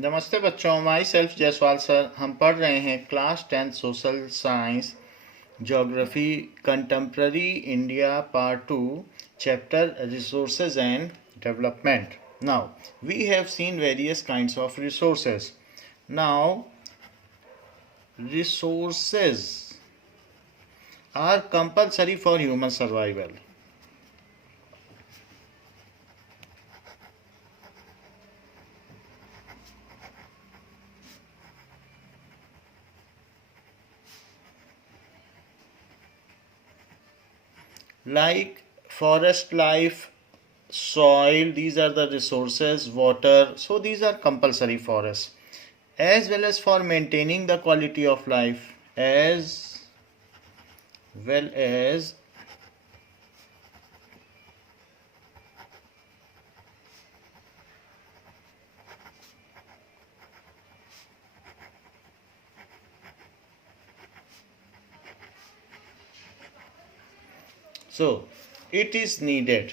नमस्ते बच्चों, my self Jaiswal sir. हम पढ़ रहे हैं class 10 social science geography contemporary India part 2 chapter resources and development. Now we have seen various kinds of resources. Now resources are compulsory for human survival. Like forest life, soil, these are the resources, water, so these are compulsory for us, as well as for maintaining the quality of life, as well as so it is needed.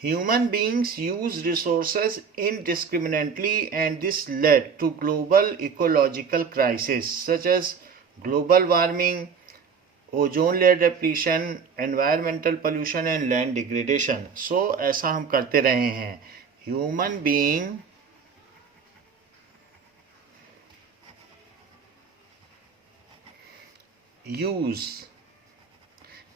Human beings use resources indiscriminately, and this led to global ecological crises such as global warming, ozone layer depletion, environmental pollution and land degradation. So ऐसा हम करते रहे हैं। Human being use,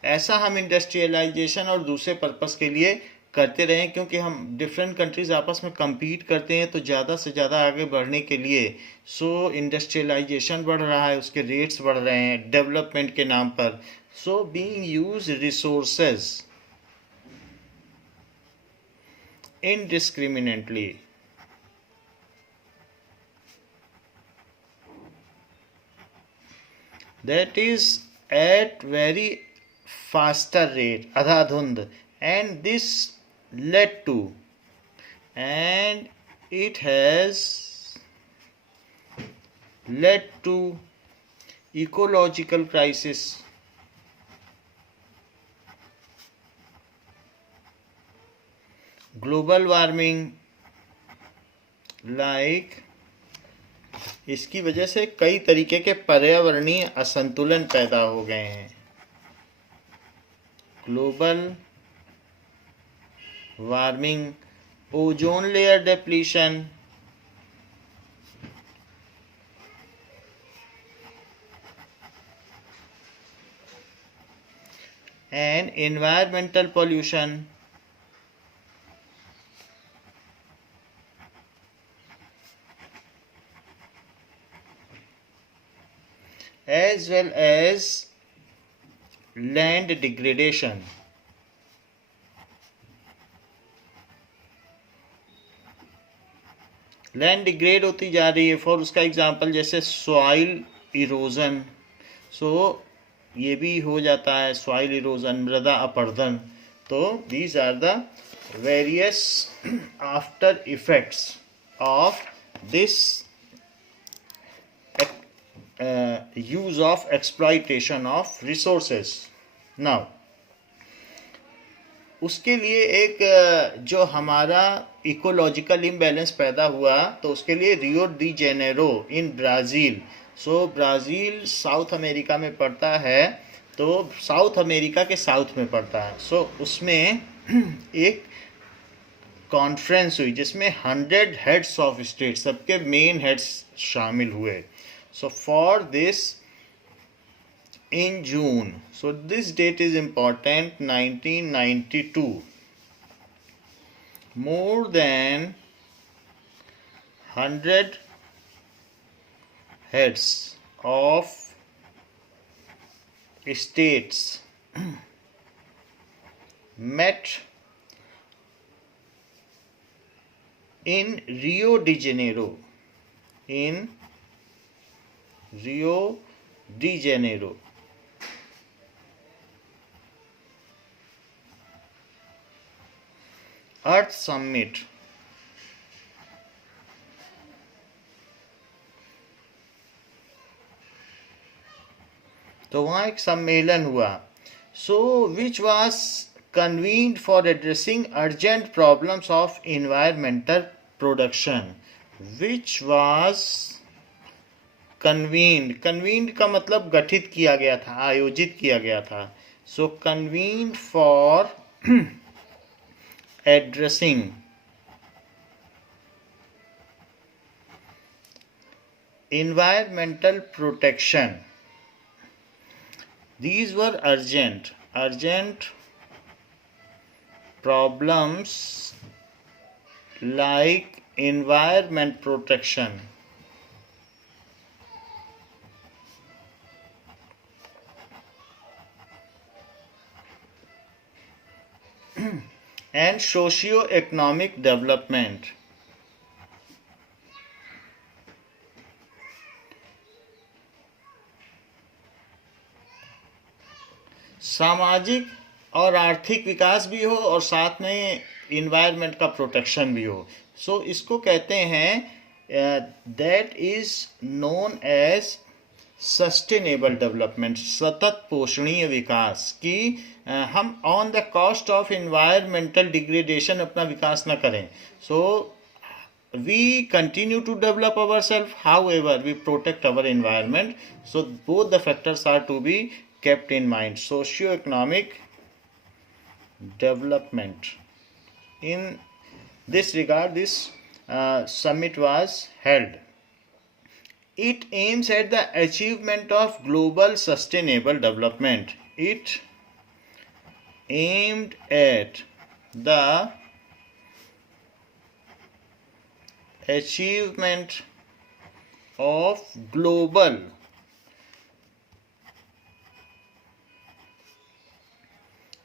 ऐसा हम industrialisation और दूसरे purpose के लिए करते रहे, क्योंकि हम डिफरेंट कंट्रीज आपस में compete करते हैं तो ज़्यादा से ज़्यादा आगे बढ़ने के लिए। सो इंडस्ट्रियलाइजेशन बढ़ रहा है, उसके रेट्स बढ़ रहे हैं डेवलपमेंट के नाम पर। So being use resources indiscriminately, that is at very faster rate, adhadhund, and this led to, and it has led to ecological crisis, global warming, like इसकी वजह से कई तरीके के पर्यावरणीय असंतुलन पैदा हो गए हैं। Global warming, ozone layer depletion, and environmental pollution, as well as land degradation. Land degrade होती जा रही है। फॉर उसका एग्जांपल जैसे सॉइल इरोजन, सो ये भी हो जाता है, सॉइल इरोजन, मृदा अपरदन। तो these are the various after effects of this use of exploitation of resources. Now उसके लिए एक जो हमारा इकोलॉजिकल इम्बैलेंस पैदा हुआ, तो उसके लिए रियो डी जेनेरो इन ब्राज़ील। सो ब्राज़ील साउथ अमेरिका में पड़ता है, तो साउथ अमेरिका के साउथ में पड़ता है। सो उसमें एक कॉन्फ्रेंस हुई जिसमें 100 हेड्स ऑफ स्टेट, सबके मेन हेड्स शामिल हुए। So for this in June, so this date is important, 1992, more than 100 heads of states met in Rio de Janeiro, in Rio de Janeiro, earth summit. तो वहाँ एक सम्मेलन हुआ। So which was convened for addressing urgent problems of environmental production, which was convened का मतलब गठित किया गया था, आयोजित किया गया था. So convened for addressing environmental protection. These were urgent problems like environment protection, and socio-economic development. सामाजिक और आर्थिक विकास भी हो और साथ में इन्वायरमेंट का प्रोटेक्शन भी हो. सो इसको कहते हैं that is known as sustainable development, सतत पोषणीय विकास. कि हम on the cost of environmental degradation अपना विकास न करें. सो we continue to develop ourselves, however we protect our environment. So both the factors are to be kept in mind. Socio-economic development. In this regard, this summit was held. It aims at the achievement of global sustainable development. It aimed at the achievement of global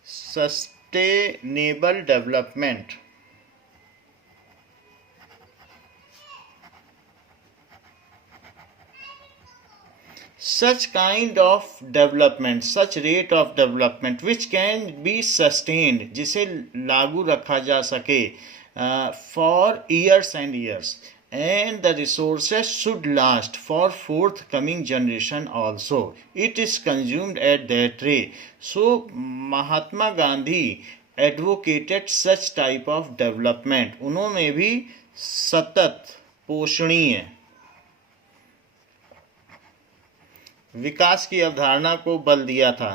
sustainable development. Such kind of development, such rate of development which can be sustained, जिसे लागू रखा जा सके for years and years, and the resources should last for forthcoming generation also. It is consumed at that rate. So Mahatma Gandhi advocated such type of development. उन्होंने भी सतत पोषणीय विकास की अवधारणा को बल दिया था.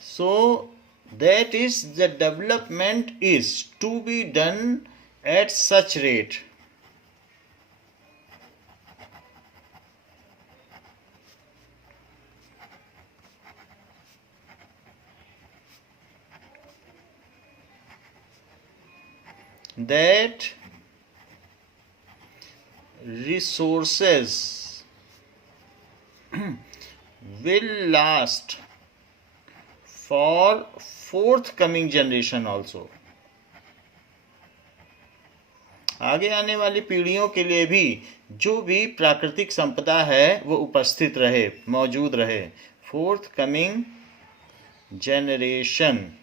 सो that is, the development is to be done at such rate that resources will last for forthcoming generation also. आगे आने वाली पीढ़ियों के लिए भी जो भी प्राकृतिक संपदा है वो उपस्थित रहे, मौजूद रहे. forthcoming generation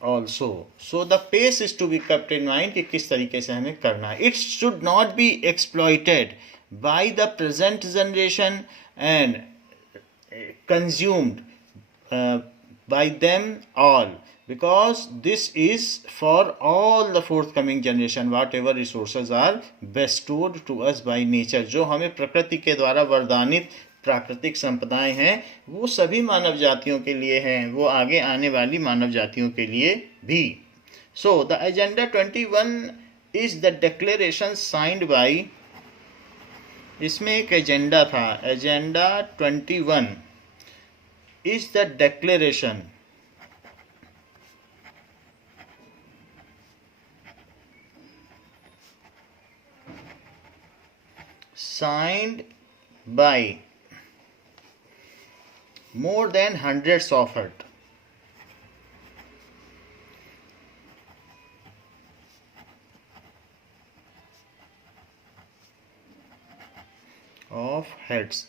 also. So the pace is to be kept in mind कि किस तरीके से हमें करना है. It should not be exploited by the present generation and consumed by them all, because this is for all the forthcoming generation. Whatever resources are bestowed to us by nature, जो हमें प्रकृति के द्वारा वरदानित प्राकृतिक संपदाएं हैं वो सभी मानव जातियों के लिए हैं, वो आगे आने वाली मानव जातियों के लिए भी. So the agenda 21 is the declaration signed by, इसमें एक एजेंडा था. Agenda 21 is the declaration signed by more than hundreds of it. Of heads.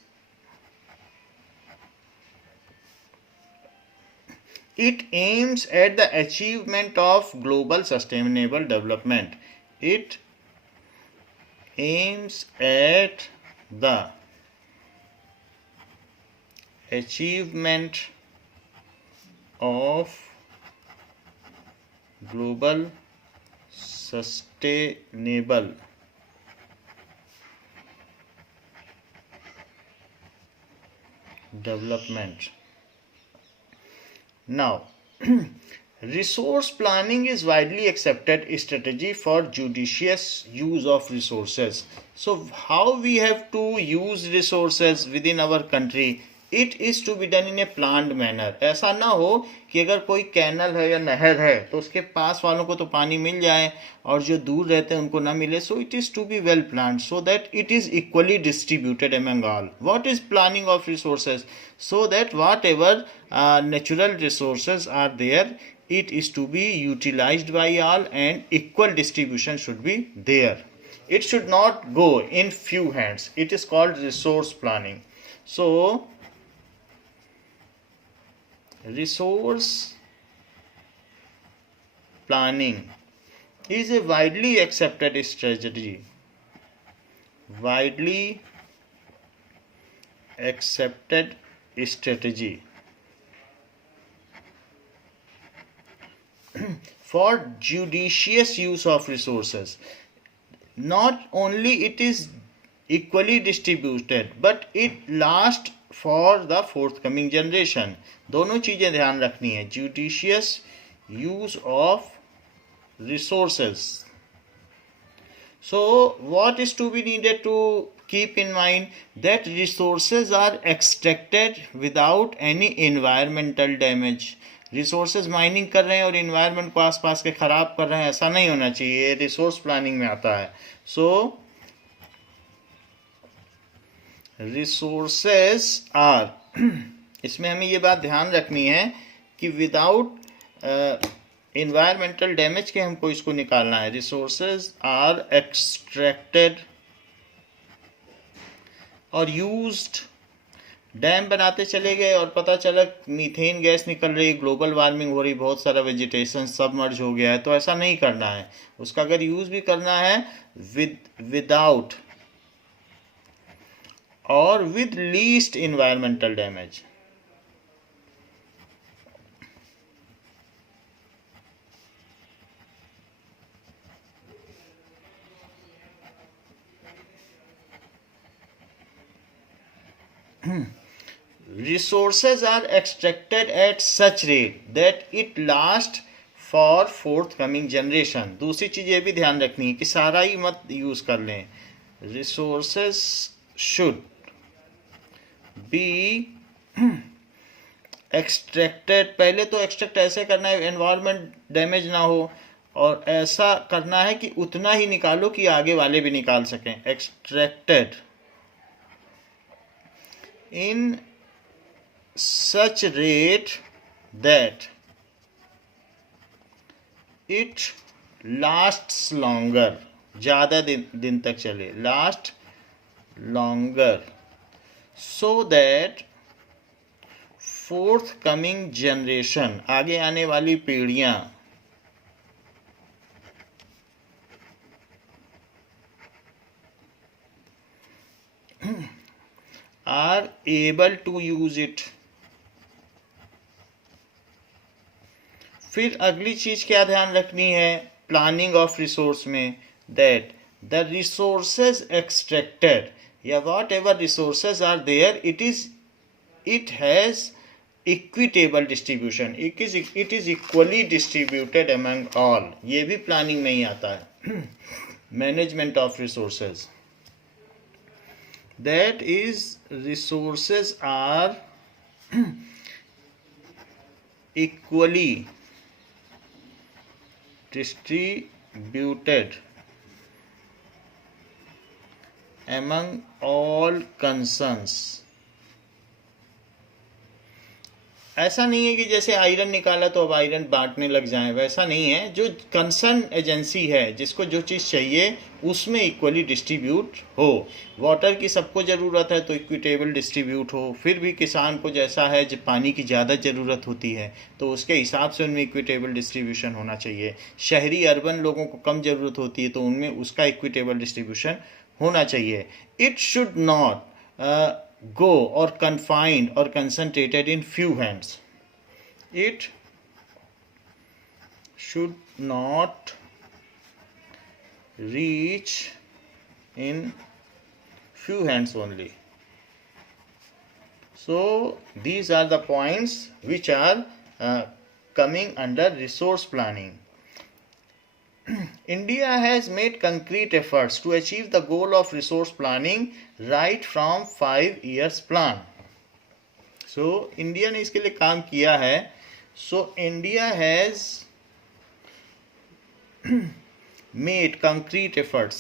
It aims at the achievement of global sustainable development. It aims at the achievement of global sustainable development. Now, resource planning is widely accepted strategy for judicious use of resources. So how we have to use resources within our country? It is to be done in a planned manner. ऐसा ना हो कि अगर कोई canal है या नहर है तो उसके पास वालों को तो पानी मिल जाए और जो दूर रहते हैं उनको ना मिले. So it is to be well planned so that it is equally distributed among all. What is planning of resources? So that whatever natural resources are there, it is to be utilized by all and equal distribution should be there. It should not go in few hands. It is called resource planning. So resource planning is a widely accepted strategy. Widely accepted strategy for judicious use of resources. Not only it is equally distributed but it lasts for the forthcoming generation. दोनों चीजें ध्यान रखनी है. Judicious use of resources. So what is to be needed to keep in mind? That resources are extracted without any environmental damage. Resources mining कर रहे हैं और environment को आसपास के खराब कर रहे हैं, ऐसा नहीं होना चाहिए. रिसोर्स प्लानिंग में आता है. सो रिसोर्सेज आर, इसमें हमें ये बात ध्यान रखनी है कि विदाउट इन्वायरमेंटल डैमेज के हमको इसको निकालना है. रिसोर्सेज आर एक्सट्रैक्टेड और यूज्ड. डैम बनाते चले गए और पता चला मीथेन गैस निकल रही, ग्लोबल वार्मिंग हो रही, बहुत सारा वेजिटेशन सबमर्ज हो गया है. तो ऐसा नहीं करना है. उसका अगर यूज भी करना है विदाउट और with least environmental damage. Resources are extracted at such rate that it lasts for forthcoming generation. दूसरी चीज ये भी ध्यान रखनी है कि सारा ही मत यूज कर लें. Resources should be extracted. पहले तो एक्सट्रैक्ट ऐसे करना है एनवायरमेंट डैमेज ना हो, और ऐसा करना है कि उतना ही निकालो कि आगे वाले भी निकाल सकें. Extracted in such rate that it lasts longer. ज़्यादा दिन तक चले. Last longer so that forthcoming generation, आगे आने वाली पीढ़ियां are able to use it. फिर अगली चीज क्या ध्यान रखनी है प्लानिंग ऑफ रिसोर्स में? दैट द रिसोर्सेज एक्सट्रैक्टेड या what ever resources are there, it has equitable distribution. It is equally distributed among all. ये भी प्लानिंग में ही आता है. Management of resources, that is resources are equally distributed among all concerns. ऐसा नहीं है कि जैसे आयरन निकाला तो अब आयरन बांटने लग जाएं, वैसा नहीं है. जो कंसर्न एजेंसी है जिसको जो चीज़ चाहिए उसमें इक्वली डिस्ट्रीब्यूट हो. वाटर की सबको ज़रूरत है तो इक्विटेबल डिस्ट्रीब्यूट हो. फिर भी किसान को जैसा है जब पानी की ज़्यादा ज़रूरत होती है तो उसके हिसाब से उनमें इक्विटेबल डिस्ट्रीब्यूशन होना चाहिए. शहरी अर्बन लोगों को कम ज़रूरत होती है तो उनमें उसका इक्विटेबल डिस्ट्रीब्यूशन होना चाहिए. It should not go or confined or concentrated in few hands. It should not reach in few hands only. So these are the points which are coming under resource planning. India has made concrete efforts to achieve the goal of resource planning right from 5 years plan. So India ने इसके लिए काम किया है. So India has made concrete efforts.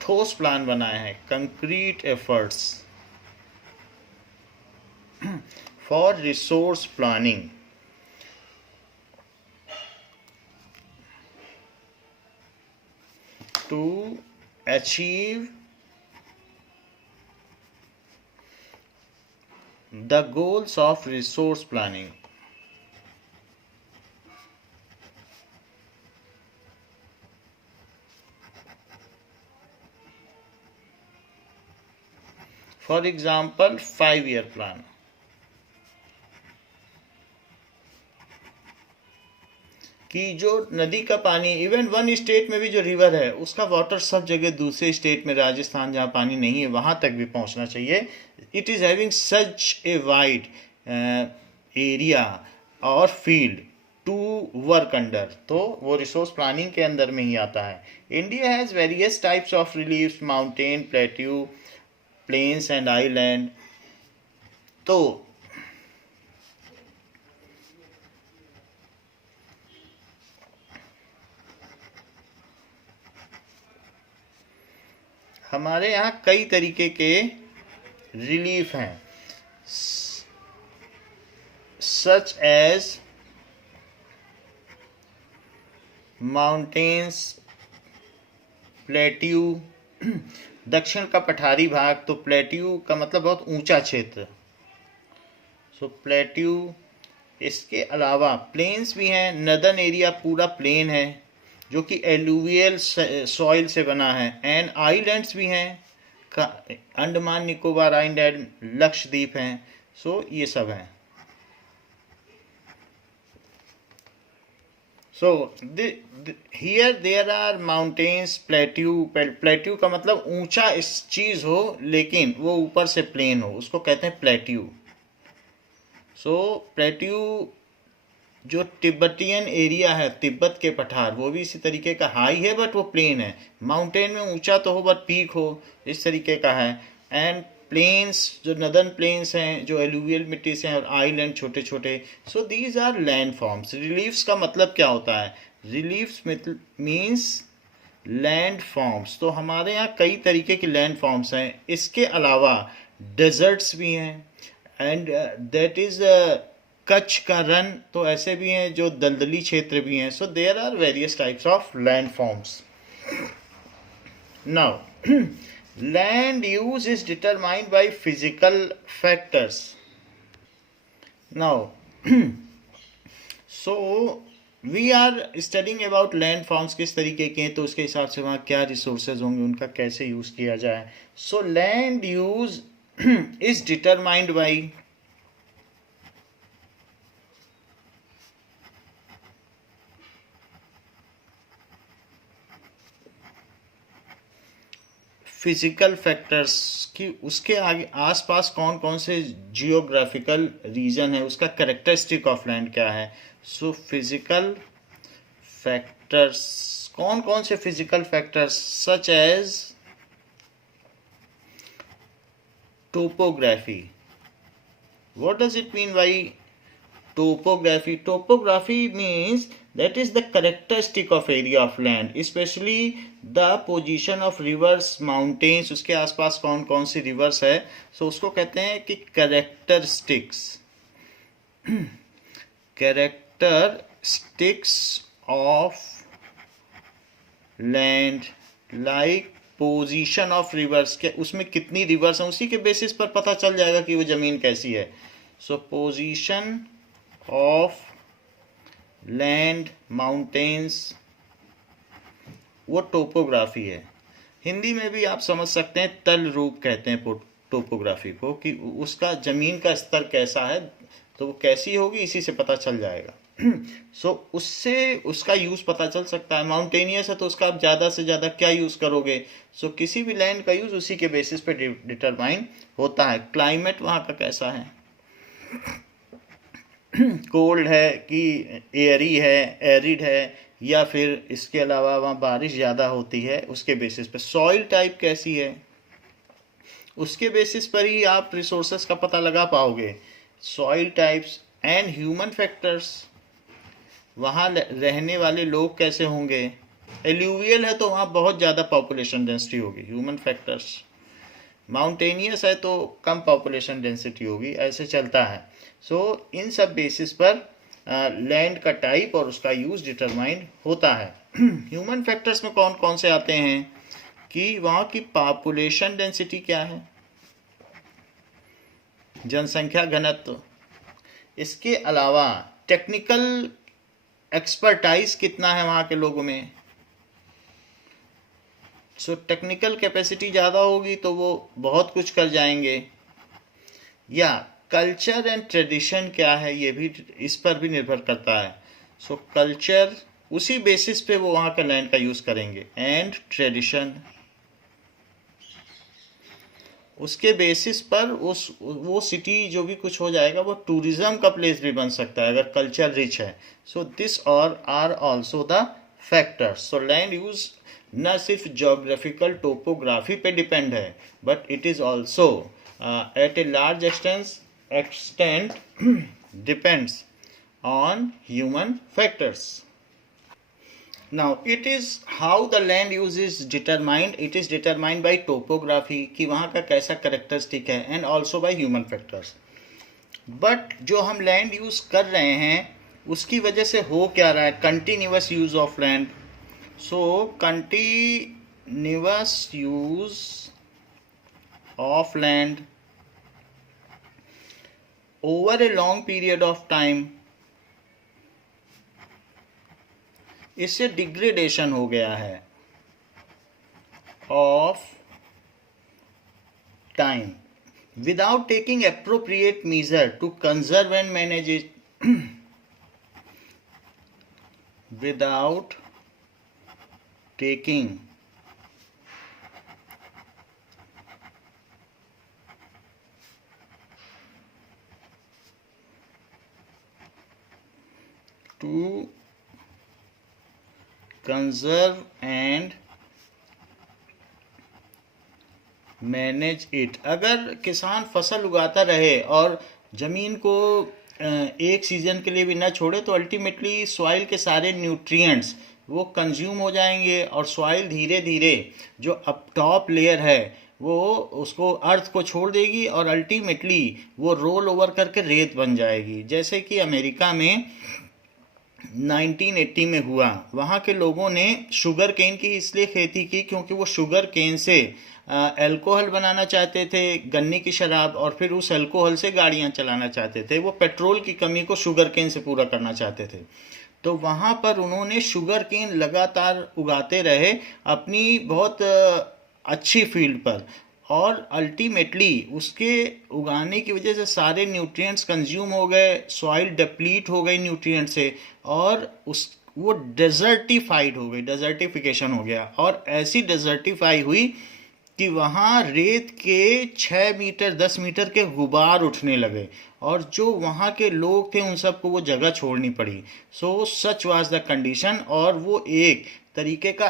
ठोस plan बनाए हैं, concrete efforts for resource planning. To achieve the goals of resource planning. For example, 5-year plan. कि जो नदी का पानी इवन वन स्टेट में भी जो रिवर है उसका वाटर सब जगह दूसरे स्टेट में, राजस्थान जहाँ पानी नहीं है वहाँ तक भी पहुँचना चाहिए. It is having such a wide area और फील्ड टू वर्क अंडर. तो वो रिसोर्स प्लानिंग के अंदर में ही आता है. India has various types of relief, mountain, plateau, plains and island. तो हमारे यहाँ कई तरीके के रिलीफ हैं, सच एज माउंटेन्स, प्लेट्यू. दक्षिण का पठारी भाग, तो प्लेट्यू का मतलब बहुत ऊंचा क्षेत्र. सो प्लेट्यू. इसके अलावा प्लेन्स भी हैं. नदर्न एरिया पूरा प्लेन है जो कि एलुवियल सॉइल से बना है. एंड आइलैंड्स भी हैं, अंडमान निकोबार आइलैंड, लक्षद्वीप हैं. सो ये सब हैं. So here there are mountains, plateau. Plateau का मतलब ऊंचा इस चीज़ हो लेकिन वो ऊपर से प्लेन हो, उसको कहते हैं प्लेट्यू. सो प्लेट्यू जो तिब्बतियन एरिया है, तिब्बत के पठार, वो भी इसी तरीके का हाई है बट वो प्लेन है. माउंटेन में ऊंचा तो हो बट पीक हो, इस तरीके का है. एंड प्लेन्स जो नदर्न प्लेन्स हैं जो एलुवियल मिट्टी से हैं, और आइलैंड छोटे छोटे. So these are land forms. Reliefs का मतलब क्या होता है? Reliefs means land forms. तो हमारे यहाँ कई तरीके के लैंड फॉर्म्स हैं. इसके अलावा डेजर्ट्स भी हैं. एंड दैट इज़ कच्छ का रन, तो ऐसे भी हैं जो दलदली क्षेत्र भी हैं. So there are various types of land forms. Now land use is determined by physical factors. Now so we are studying about land forms किस तरीके के हैं, तो उसके हिसाब से वहाँ क्या रिसोर्सेज होंगे, उनका कैसे यूज़ किया जाए. so land use is determined by physical factors की उसके आगे आसपास कौन कौन से जियोग्राफिकल रीजन है, उसका कैरेक्टरिस्टिक ऑफ लैंड क्या है. सो फिजिकल फैक्टर्स, कौन कौन से physical factors, such as topography. What does it mean by topography? Topography means that is the characteristic of area of land, especially the position of rivers, mountains. उसके आसपास कौन कौन सी reverse है, सो उसको कहते हैं कि characteristics. Characteristics of land like position of reverse, के उसमें कितनी रिवर्स हैं उसी के बेसिस पर पता चल जाएगा कि वो ज़मीन कैसी है. सो पोजीशन ऑफ लैंड, माउंटेन्स, वो टोपोग्राफी है. हिंदी में भी आप समझ सकते हैं तल रूप कहते हैं टोपोग्राफी को, कि उसका ज़मीन का स्तर कैसा है, तो वो कैसी होगी इसी से पता चल जाएगा। सो उससे उसका यूज़ पता चल सकता है। माउंटेनियस है तो उसका आप ज़्यादा से ज़्यादा क्या यूज़ करोगे। सो किसी भी लैंड का यूज़ उसी के बेसिस पे डिटरमाइन होता है। क्लाइमेट वहाँ का कैसा है, कोल्ड है कि एयरी है, एरिड है, या फिर इसके अलावा वहाँ बारिश ज़्यादा होती है, उसके बेसिस पे। सॉइल टाइप कैसी है, उसके बेसिस पर ही आप रिसोर्सेस का पता लगा पाओगे। Soil types and human factors, वहाँ रहने वाले लोग कैसे होंगे। एल्यूवियल है तो वहाँ बहुत ज़्यादा पॉपुलेशन डेंसिटी होगी, ह्यूमन फैक्टर्स। माउंटेनियस है तो कम पॉपुलेशन डेंसिटी होगी, ऐसे चलता है। सो इन सब बेसिस पर लैंड का टाइप और उसका यूज़ डिटरमाइन होता है। ह्यूमन फैक्टर्स में कौन कौन से आते हैं कि वहाँ की पॉपुलेशन डेंसिटी क्या है, जनसंख्या घनत्व, इसके अलावा टेक्निकल एक्सपर्टाइज कितना है वहाँ के लोगों में। सो टेक्निकल कैपेसिटी ज़्यादा होगी तो वो बहुत कुछ कर जाएंगे। या कल्चर एंड ट्रेडिशन क्या है, ये भी इस पर भी निर्भर करता है। सो कल्चर, उसी बेसिस पे वो वहाँ का लैंड का यूज़ करेंगे। एंड ट्रेडिशन, उसके बेसिस पर उस वो सिटी जो भी कुछ हो जाएगा वो टूरिज्म का प्लेस भी बन सकता है अगर कल्चर रिच है। सो दिस और are also the factors. So land use न सिर्फ जोग्राफिकल टोपोग्राफी पे डिपेंड है, but it is also at a large extent depends on human factors. Now it is how the land use is determined. It is determined by topography कि वहाँ का कैसा characteristic है, and also by human factors. But जो हम land use कर रहे हैं उसकी वजह से हो क्या रहा है, continuous use of land. So continuous use of land over a long period of time, इससे डिग्रेडेशन हो गया है of time without taking appropriate measure to conserve and manage it, without taking to conserve and manage it. अगर किसान फसल उगाता रहे और ज़मीन को एक सीज़न के लिए भी न छोड़े तो अल्टीमेटली सॉइल के सारे न्यूट्रिएंट्स वो कंज्यूम हो जाएंगे और सॉइल धीरे धीरे जो अप टॉप लेयर है वो उसको अर्थ को छोड़ देगी और अल्टीमेटली वो रोल ओवर करके रेत बन जाएगी। जैसे कि अमेरिका में 1980 में हुआ, वहाँ के लोगों ने शुगर केन की इसलिए खेती की क्योंकि वो शुगर केन से अल्कोहल बनाना चाहते थे, गन्ने की शराब, और फिर उस अल्कोहल से गाड़ियाँ चलाना चाहते थे। वो पेट्रोल की कमी को शुगर केन से पूरा करना चाहते थे। तो वहाँ पर उन्होंने शुगर केन लगातार उगाते रहे अपनी बहुत अच्छी फील्ड पर, और अल्टीमेटली उसके उगाने की वजह से सारे न्यूट्रिएंट्स कंज्यूम हो गए, सॉइल डिप्लीट हो गई न्यूट्रिएंट से, और उस वो डेजर्टिफाइड हो गई, डेजर्टिफिकेशन हो गया, और ऐसी डेजर्टिफाई हुई कि वहाँ रेत के 6 मीटर 10 मीटर के गुबार उठने लगे, और जो वहाँ के लोग थे उन सबको वो जगह छोड़नी पड़ी। सो सच वाज द कंडीशन, और वो एक तरीके का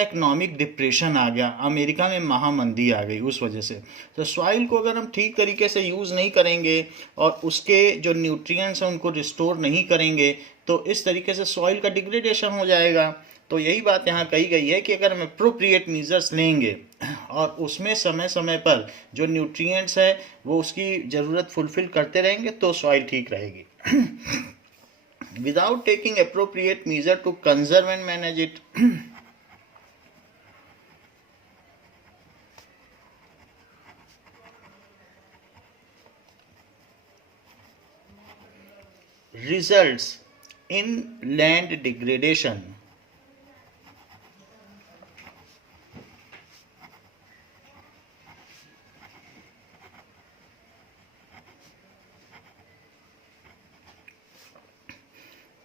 इकोनॉमिक डिप्रेशन आ गया, अमेरिका में महामंदी आ गई उस वजह से। तो सॉइल को अगर हम ठीक तरीके से यूज़ नहीं करेंगे और उसके जो न्यूट्रिएंट्स हैं उनको रिस्टोर नहीं करेंगे तो इस तरीके से सॉइल का डिग्रेडेशन हो जाएगा। तो यही बात यहाँ कही गई है कि अगर हम अप्रोप्रिएट मेजर्स लेंगे और उसमें समय समय पर जो न्यूट्रिएंट्स है वो उसकी ज़रूरत फुलफिल करते रहेंगे तो सॉइल ठीक रहेगी। without taking appropriate measure to conserve and manage it, results in land degradation.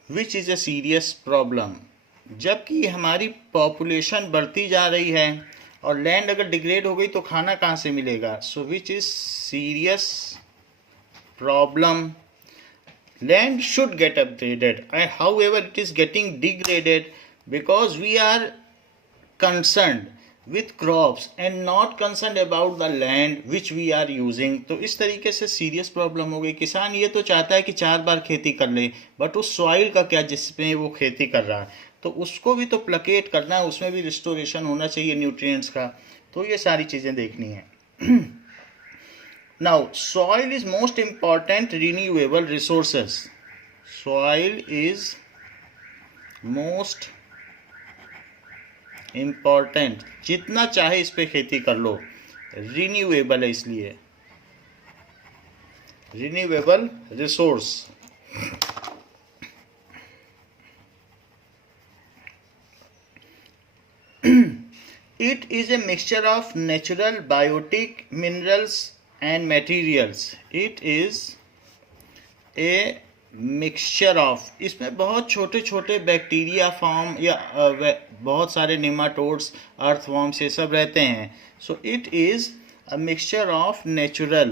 Which is a serious problem. जबकि हमारी पॉपुलेशन बढ़ती जा रही है और लैंड अगर डिग्रेड हो गई तो खाना कहाँ से मिलेगा। So which is serious problem. Land should get upgraded, and however it is getting degraded because we are concerned with crops and not concerned about the land which we are using। तो इस तरीके से serious problem हो गई। किसान ये तो चाहता है कि 4 बार खेती कर ले, बट उस सॉइल का क्या जिसमें वो खेती कर रहा है, तो उसको भी तो प्लकेट करना है, उसमें भी रिस्टोरेशन होना चाहिए न्यूट्रिएंट्स का। तो ये सारी चीज़ें देखनी है। Now, soil is most important renewable resources. Soil is most important, जितना चाहे इस पे खेती कर लो, रिन्यूएबल है इसलिए, renewable resource. It is a mixture of natural, biotic, minerals and materials। It is a mixture of, इसमें बहुत छोटे छोटे बैक्टीरिया फॉर्म या बहुत सारे निमाटोड्स, अर्थवॉर्म्स, ये सब रहते हैं। So it is a mixture of natural,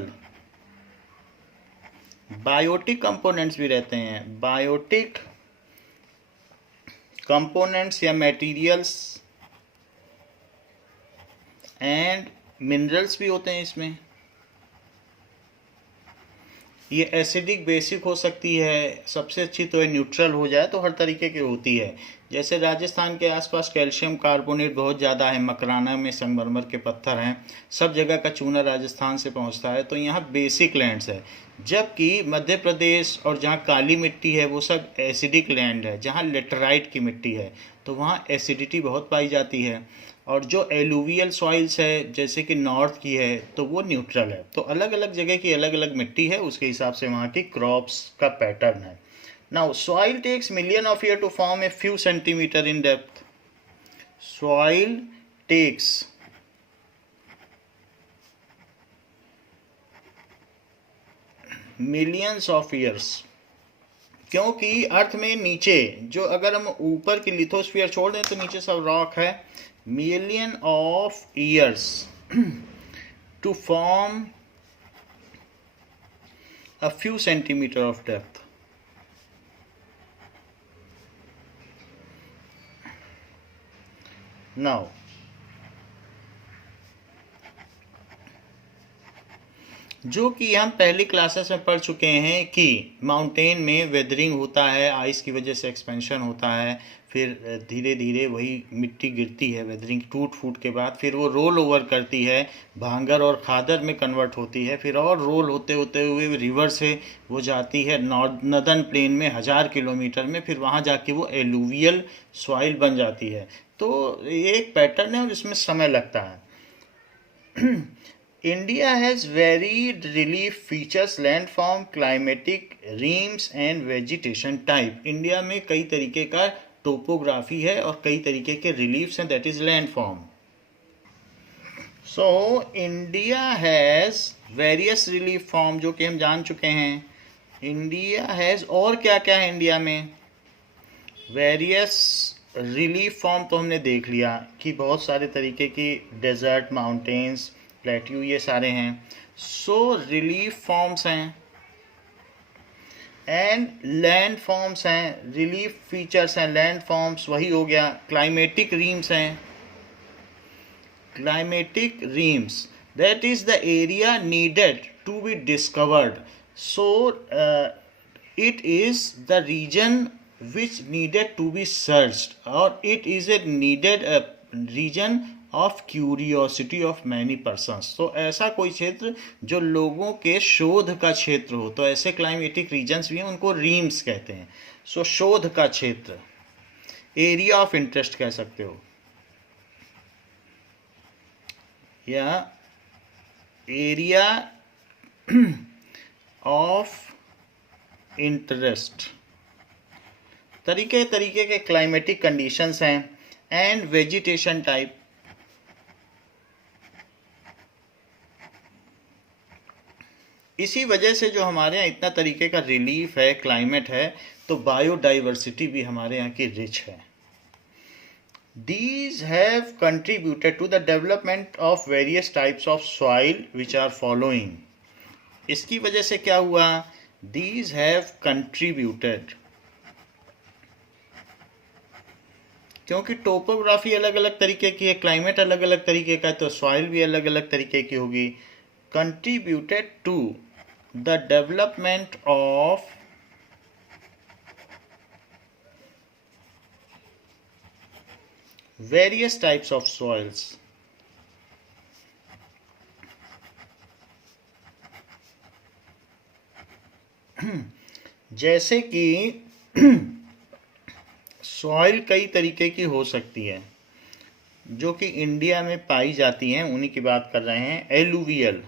biotic components भी रहते हैं, बायोटिक कंपोनेंट्स या मटेरियल्स, एंड मिनरल्स भी होते हैं इसमें। ये एसिडिक बेसिक हो सकती है, सबसे अच्छी तो ये न्यूट्रल हो जाए तो हर तरीके की होती है। जैसे राजस्थान के आसपास कैल्शियम कार्बोनेट बहुत ज़्यादा है, मकराना में संगमरमर के पत्थर हैं, सब जगह का चूना राजस्थान से पहुंचता है, तो यहाँ बेसिक लैंड्स है। जबकि मध्य प्रदेश और जहाँ काली मिट्टी है वो सब एसिडिक लैंड है, जहाँ लेटराइट की मिट्टी है तो वहाँ एसिडिटी बहुत पाई जाती है। और जो एलुवियल सॉइल्स है जैसे कि नॉर्थ की है तो वो न्यूट्रल है। तो अलग अलग जगह की अलग अलग मिट्टी है, उसके हिसाब से वहाँ की क्रॉप्स का पैटर्न है। Now soil takes million of year to form a few centimetre in depth. Soil takes millions of years, क्योंकि अर्थ में नीचे जो, अगर हम ऊपर की लिथोस्फीयर छोड़ दें तो नीचे सब रॉक है, million of years to form a few centimeter of depth। now जो कि हम पहली क्लासेस में पढ़ चुके हैं कि माउंटेन में वेदरिंग होता है, आइस की वजह से एक्सपेंशन होता है, फिर धीरे धीरे वही मिट्टी गिरती है वेदरिंग टूट फूट के बाद, फिर वो रोल ओवर करती है, भांगर और खादर में कन्वर्ट होती है, फिर और रोल होते होते हुए रिवर से वो जाती है नॉर्दर्न प्लेन में 1000 किलोमीटर में, फिर वहाँ जाके वो एलुवियल सॉइल बन जाती है। तो ये एक पैटर्न है और इसमें समय लगता है। India has varied relief features, landform, climatic, reams and vegetation type। India में कई तरीके का टोपोग्राफी है और कई तरीके के रिलीफ्स हैं, that is landform. So India has various relief form, जो कि हम जान चुके हैं। इंडिया हैज़, और क्या क्या है इंडिया में, वेरियस रिलीफ फॉर्म तो हमने देख लिया कि बहुत सारे तरीके की, डेजर्ट, माउंटेन्स, प्लेट्यू, ये सारे हैं। सो रिलीफ फॉर्म्स हैं एंड लैंड फॉर्म्स हैं, रिलीफ फीचर्स हैं, लैंड फॉर्म्स वही हो गया। क्लाइमेटिक रीम्स हैं, climatic realms that is the area needed to be discovered. So it is the region which needed to be searched, or it is a needed a region of curiosity of many persons। तो ऐसा कोई क्षेत्र जो लोगों के शोध का क्षेत्र हो, तो ऐसे क्लाइमेटिक रीजन्स भी हैं, उनको रीम्स कहते हैं। सो शोध का क्षेत्र, एरिया ऑफ इंटरेस्ट कह सकते हो, या एरिया ऑफ इंटरेस्ट। तरीके तरीके के क्लाइमेटिक कंडीशंस हैं एंड वेजिटेशन टाइप। इसी वजह से जो हमारे यहाँ इतना तरीके का रिलीफ है, क्लाइमेट है, तो बायोडाइवर्सिटी भी हमारे यहाँ की रिच है। These have contributed to the development of various types of soil which are following. इसकी वजह से क्या हुआ? These have contributed, क्योंकि टोपोग्राफी अलग अलग तरीके की है, क्लाइमेट अलग अलग तरीके का है, तो सॉइल भी अलग अलग तरीके की होगी। Contributed to the development of various types of soils. जैसे कि सॉइल कई तरीके की हो सकती है जो कि इंडिया में पाई जाती हैं, उन्हीं की बात कर रहे हैं। Alluvial,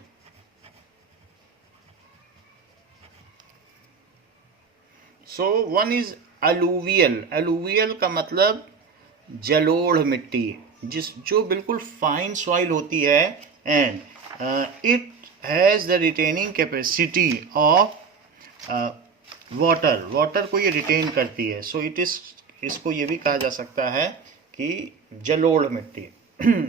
so one is alluvial. Alluvial का मतलब जलोढ़ मिट्टी, जो बिल्कुल फाइन सॉइल होती है, and it has the retaining capacity of water को ये रिटेन करती है। सो इट इज, इसको ये भी कहा जा सकता है कि जलोढ़ मिट्टी।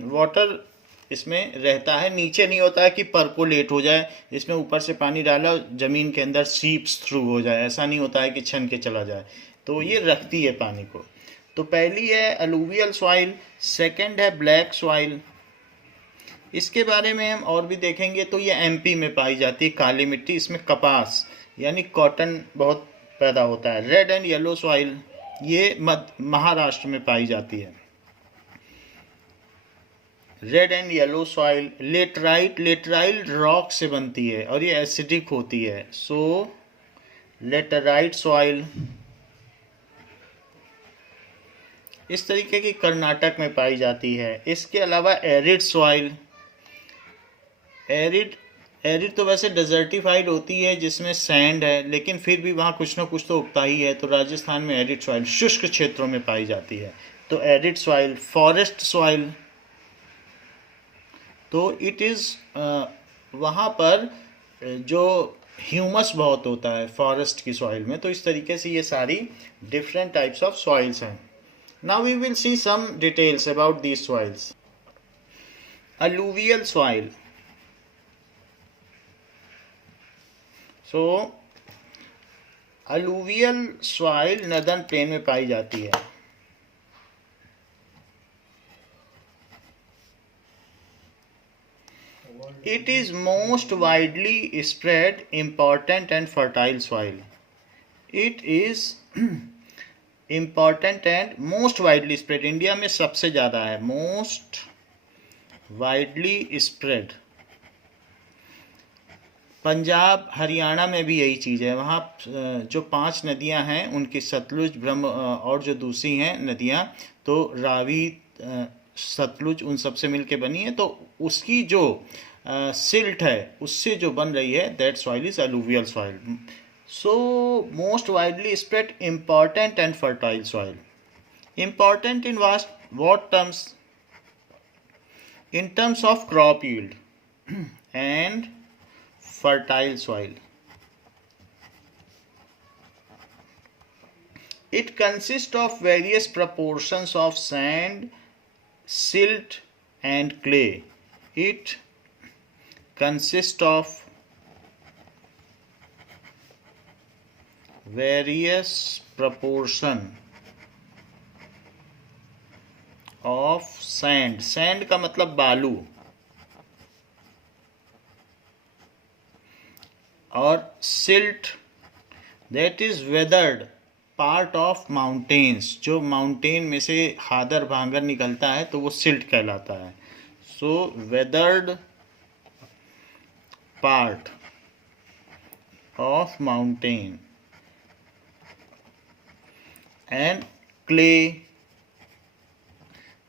वाटर इसमें रहता है, नीचे नहीं होता है कि परकोलेट हो जाए, इसमें ऊपर से पानी डाला जमीन के अंदर सीप्स थ्रू हो जाए, ऐसा नहीं होता है कि छन के चला जाए, तो ये रखती है पानी को। तो पहली है अलूवियल सॉइल, सेकंड है ब्लैक सॉइल। इसके बारे में हम और भी देखेंगे। तो ये एमपी में पाई जाती है काली मिट्टी, इसमें कपास यानी कॉटन बहुत पैदा होता है। रेड एंड येलो सॉइल, ये महाराष्ट्र में पाई जाती है। Red and yellow soil. Laterite, laterite rock से बनती है और ये एसिडिक होती है, सो लेटराइट सॉइल। इस तरीके की कर्नाटक में पाई जाती है। इसके अलावा एरिड सॉइल। एरिड तो वैसे डेजर्टिफाइड होती है जिसमें सैंड है, लेकिन फिर भी वहाँ कुछ ना कुछ तो उगता ही है, तो राजस्थान में एरिड सॉइल शुष्क क्षेत्रों में पाई जाती है, तो एरिड सॉइल। फॉरेस्ट सॉइल, तो इट इज़ वहाँ पर जो ह्यूमस बहुत होता है फॉरेस्ट की सॉइल में। तो इस तरीके से ये सारी डिफरेंट टाइप्स ऑफ सॉइल्स हैं। Now we will see some details about these soils. Alluvial soil, so alluvial soil northern plain में पाई जाती है। It is most widely spread, important and fertile soil. It is important and most widely spread. India में सबसे ज़्यादा है, most widely spread. Punjab Haryana में भी यही चीज़ है। वहाँ जो 5 नदियाँ हैं उनकी सतलुज, ब्रह्म और जो दूसरी हैं नदियाँ, तो रावी, सतलुज, उन सब से मिलके बनी है, तो उसकी जो सिल्ट है उससे जो बन रही है, that soil is alluvial soil. So most widely spread, important and fertile soil. Important in what terms? In terms of crop yield and fertile soil. It consists of various proportions of sand, silt and clay. It consists of various proportion of sand. Sand का मतलब बालू, और silt, that is weathered part of mountains. जो mountain में से हादर भांगर निकलता है तो वो silt कहलाता है. So weathered part of mountain. And clay,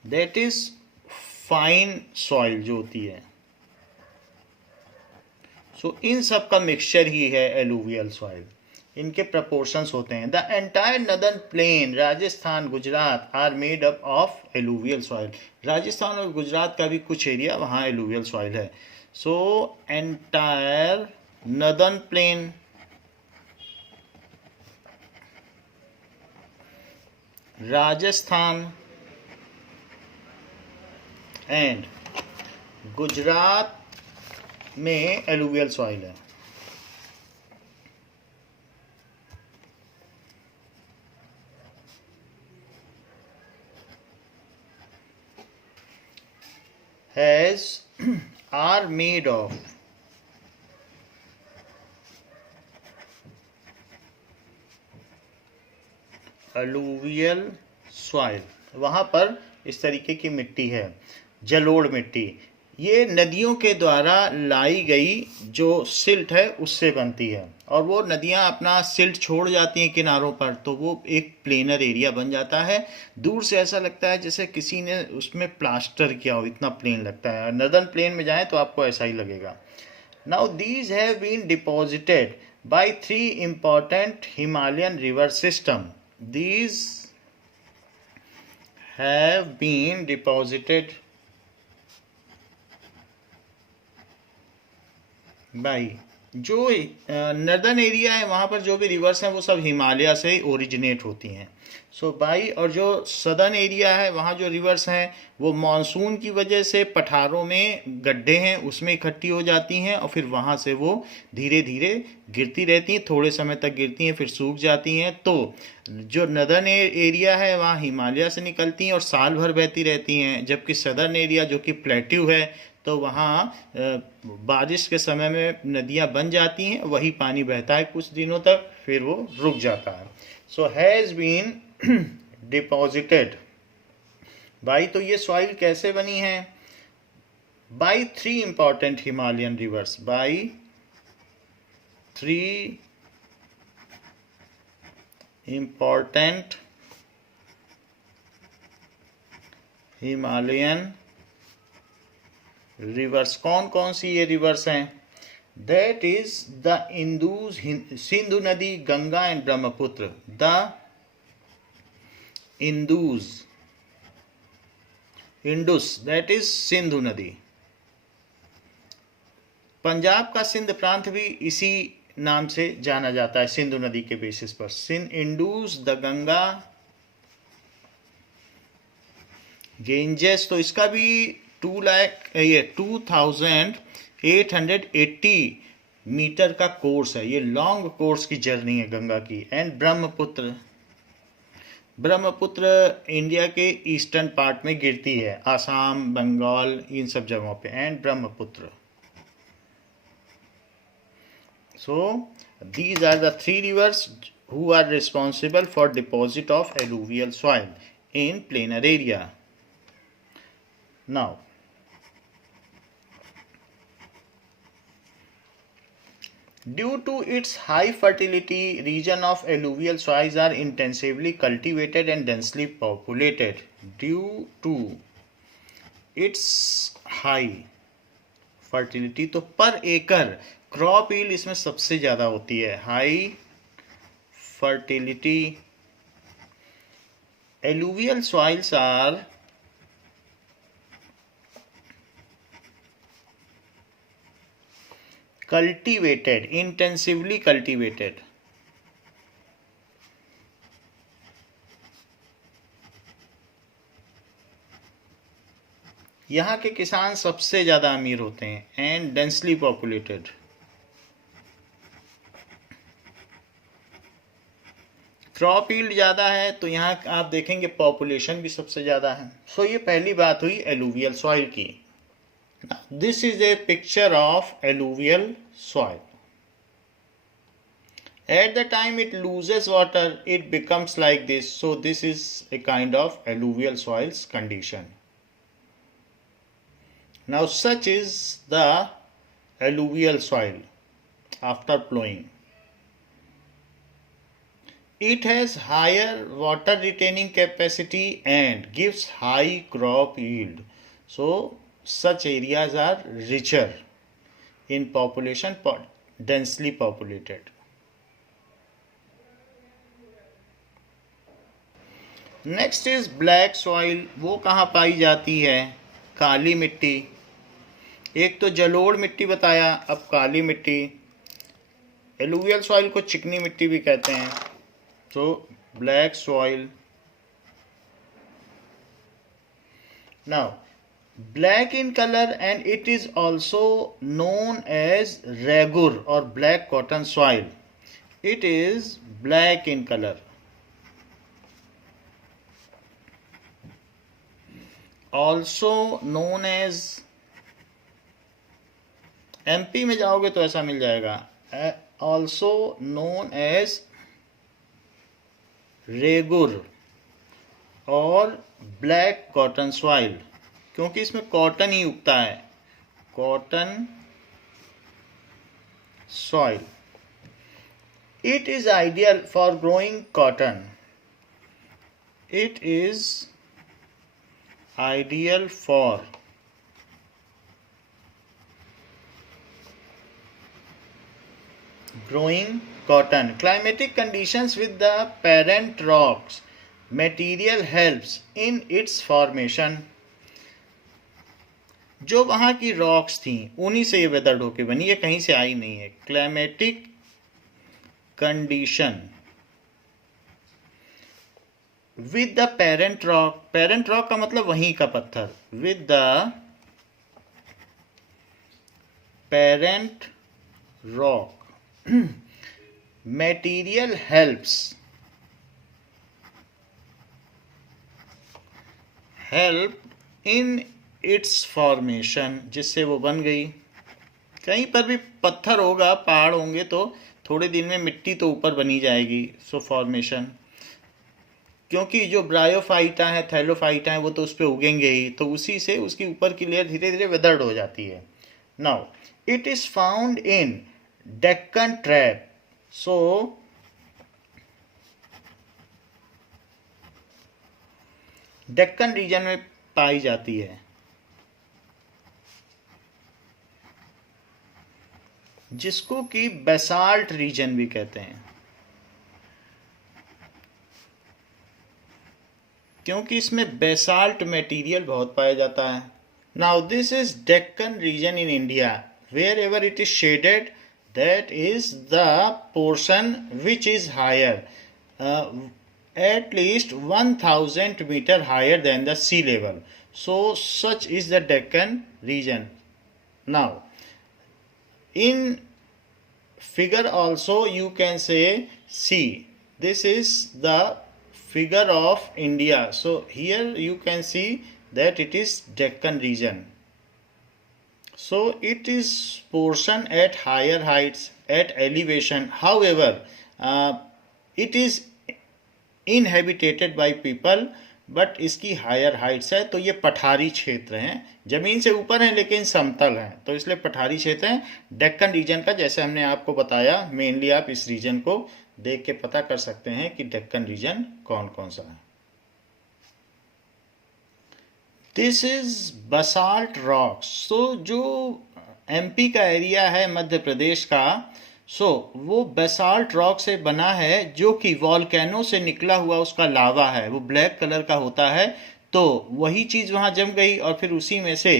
that is fine soil जो होती है. सो इन सब का मिक्सचर ही है एलुवियल सॉइल. इनके प्रपोर्शंस होते हैं. The entire northern plain, Rajasthan, Gujarat are made up of alluvial soil. Rajasthan और गुजरात का भी कुछ एरिया वहाँ एलुवियल सॉइल है. So entire northern plain Rajasthan and Gujarat में एलुवियल सॉइल है। are made of alluvial soil। वहाँ पर इस तरीके की मिट्टी है, जलोढ़ मिट्टी। ये नदियों के द्वारा लाई गई जो सिल्ट है उससे बनती है, और वो नदियाँ अपना सिल्ट छोड़ जाती हैं किनारों पर, तो वो एक प्लेनर एरिया बन जाता है। दूर से ऐसा लगता है जैसे किसी ने उसमें प्लास्टर किया हो, इतना प्लेन लगता है। नदर्न प्लेन में जाएं तो आपको ऐसा ही लगेगा। Now these have been deposited by 3 important Himalayan river system। These have been deposited by, जो नर्दर्न एरिया है वहाँ पर जो भी रिवर्स हैं वो सब हिमालय से ही ओरिजिनेट होती हैं। सो बाई, और जो सदर्न एरिया है वहाँ जो रिवर्स हैं वो मानसून की वजह से पठारों में गड्ढे हैं उसमें इकट्ठी हो जाती हैं, और फिर वहाँ से वो धीरे धीरे गिरती रहती हैं, थोड़े समय तक गिरती हैं फिर सूख जाती हैं। तो जो नदर्न एरिया है वहाँ हिमालय से निकलती हैं और साल भर बहती रहती हैं, जबकि सदर्न एरिया जो कि प्लेट्यू है तो वहाँ बारिश के समय में नदियाँ बन जाती हैं, वही पानी बहता है कुछ दिनों तक, फिर वो रुक जाता है। So has been deposited by, तो ये सॉइल कैसे बनी है? By 3 important Himalayan rivers, by 3 important Himalayan rivers. कौन कौन सी ये रिवर्स हैं? That is the Indus, Sindhu नदी, Ganga and Brahmaputra. The Indus, Indus, that is Sindhu नदी। पंजाब का सिंध प्रांत भी इसी नाम से जाना जाता है सिंधु नदी के बेसिस पर। सिंध, इंडूस, द गंगा, गेंजेस। तो इसका भी 2880 मीटर का कोर्स है, ये लॉन्ग कोर्स की जर्नी है गंगा की। एंड ब्रह्मपुत्र, ब्रह्मपुत्र इंडिया के ईस्टर्न पार्ट में गिरती है, आसाम, बंगाल, इन सब जगहों पे। And Brahmaputra. So these are the 3 rivers who are responsible for deposit of alluvial soil in planar area. Now due to its high fertility, region of alluvial soils are intensively cultivated and densely populated. Due to its high fertility, तो पर एकड़ crop yield इसमें सबसे ज़्यादा होती है। High fertility, alluvial soils are cultivated, intensively cultivated। यहाँ के किसान सबसे ज़्यादा अमीर होते हैं। And densely populated, crop yield ज़्यादा है तो यहाँ आप देखेंगे पॉपुलेशन भी सबसे ज़्यादा है। सो ये पहली बात हुई एलुवियल सॉइल की। This is a picture of alluvial soil. At the time it loses water, it becomes like this. So this is a kind of alluvial soils condition. Now such is the alluvial soil after plowing. It has higher water retaining capacity and gives high crop yield. So such areas are richer in population, densely populated. Next is black soil. वो कहाँ पाई जाती है? काली मिट्टी। एक तो जलोढ़ मिट्टी बताया, अब काली मिट्टी। एलुवियल सॉइल को चिकनी मिट्टी भी कहते हैं। तो black soil Now, black in color and it is also known as Ragur or black cotton soil. It is black in color. Also known as, MP में जाओगे तो ऐसा मिल जाएगा, also known as रेगुर और ब्लैक कॉटन सॉइल, क्योंकि इसमें cotton ही उगता है, cotton soil. It is ideal for growing cotton. It is ideal for growing cotton. Climatic conditions with the parent rocks material helps in its formation. जो वहाँ की rocks थी उन्हीं से ये वेदर्ड होके बनी, ये कहीं से आई नहीं है. Climatic condition with the parent rock, parent rock का मतलब वहीं का पत्थर, with the parent rock material helps in its formation, जिससे वो बन गई. कहीं पर भी पत्थर होगा, पहाड़ होंगे तो थोड़े दिन में मिट्टी तो ऊपर बनी जाएगी. सो फॉर्मेशन, क्योंकि जो ब्रायोफाइटा है, थैलोफाइटा है, वो तो उस पर उगेंगे ही, तो उसी से उसकी ऊपर की लेयर धीरे धीरे वेदर्ड हो जाती है. Now it is found in Deccan trap. So Deccan region में पाई जाती है, जिसको कि बेसाल्ट रीजन भी कहते हैं, क्योंकि इसमें बेसाल्ट मटेरियल बहुत पाया जाता है. Now this is Deccan region in India. Wherever it is shaded, that is the portion which is higher, at least 1000 meter higher than the sea level. So such is the Deccan region. Now in figure also you can say, see, this is the figure of India. So here you can see that it is Deccan region. So it is portion at higher heights, at elevation. However, it is inhabited by people, but इसकी higher Heights है, तो ये पठारी क्षेत्र हैं, जमीन से ऊपर हैं लेकिन समतल हैं, तो इसलिए पठारी क्षेत्र हैं. डेक्कन रीजन का जैसे हमने आपको बताया, मेनली आप इस रीजन को देख के पता कर सकते हैं कि डेक्कन रीजन कौन कौन सा है. This is basalt rocks. So जो MP का एरिया है, मध्य प्रदेश का, वो बेसाल्ट रॉक से बना है, जो कि वॉल्केनो से निकला हुआ उसका लावा है, वो ब्लैक कलर का होता है. तो वही चीज़ वहाँ जम गई और फिर उसी में से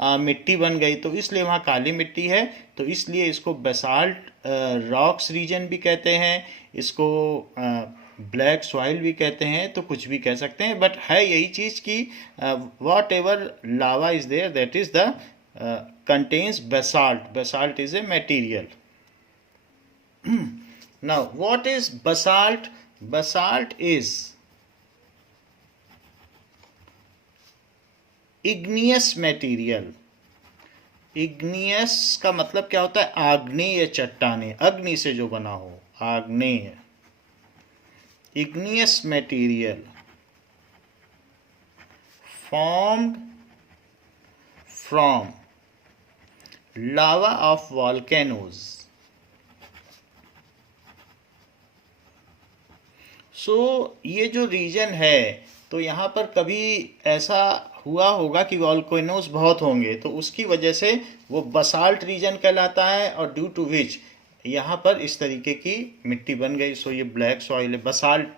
मिट्टी बन गई, तो इसलिए वहाँ काली मिट्टी है. तो इसलिए इसको बेसाल्ट रॉक्स रीजन भी कहते हैं, इसको ब्लैक सॉइल भी कहते हैं, तो कुछ भी कह सकते हैं, बट है यही चीज़ कि whatever lava is there, that is the contents basalt. Basalt is a material. Now what is basalt? Basalt is igneous material. Igneous का मतलब क्या होता है? आग्नेय चट्टाने, अग्नि से जो बना हो, आग्नेय. Igneous material formed from lava of volcanoes. ये जो रीजन है, तो यहाँ पर कभी ऐसा हुआ होगा कि वॉल्केनोस बहुत होंगे, तो उसकी वजह से वो बसाल्ट रीजन कहलाता है, और ड्यू टू विच यहाँ पर इस तरीके की मिट्टी बन गई. ये ब्लैक सॉइल है. बसाल्ट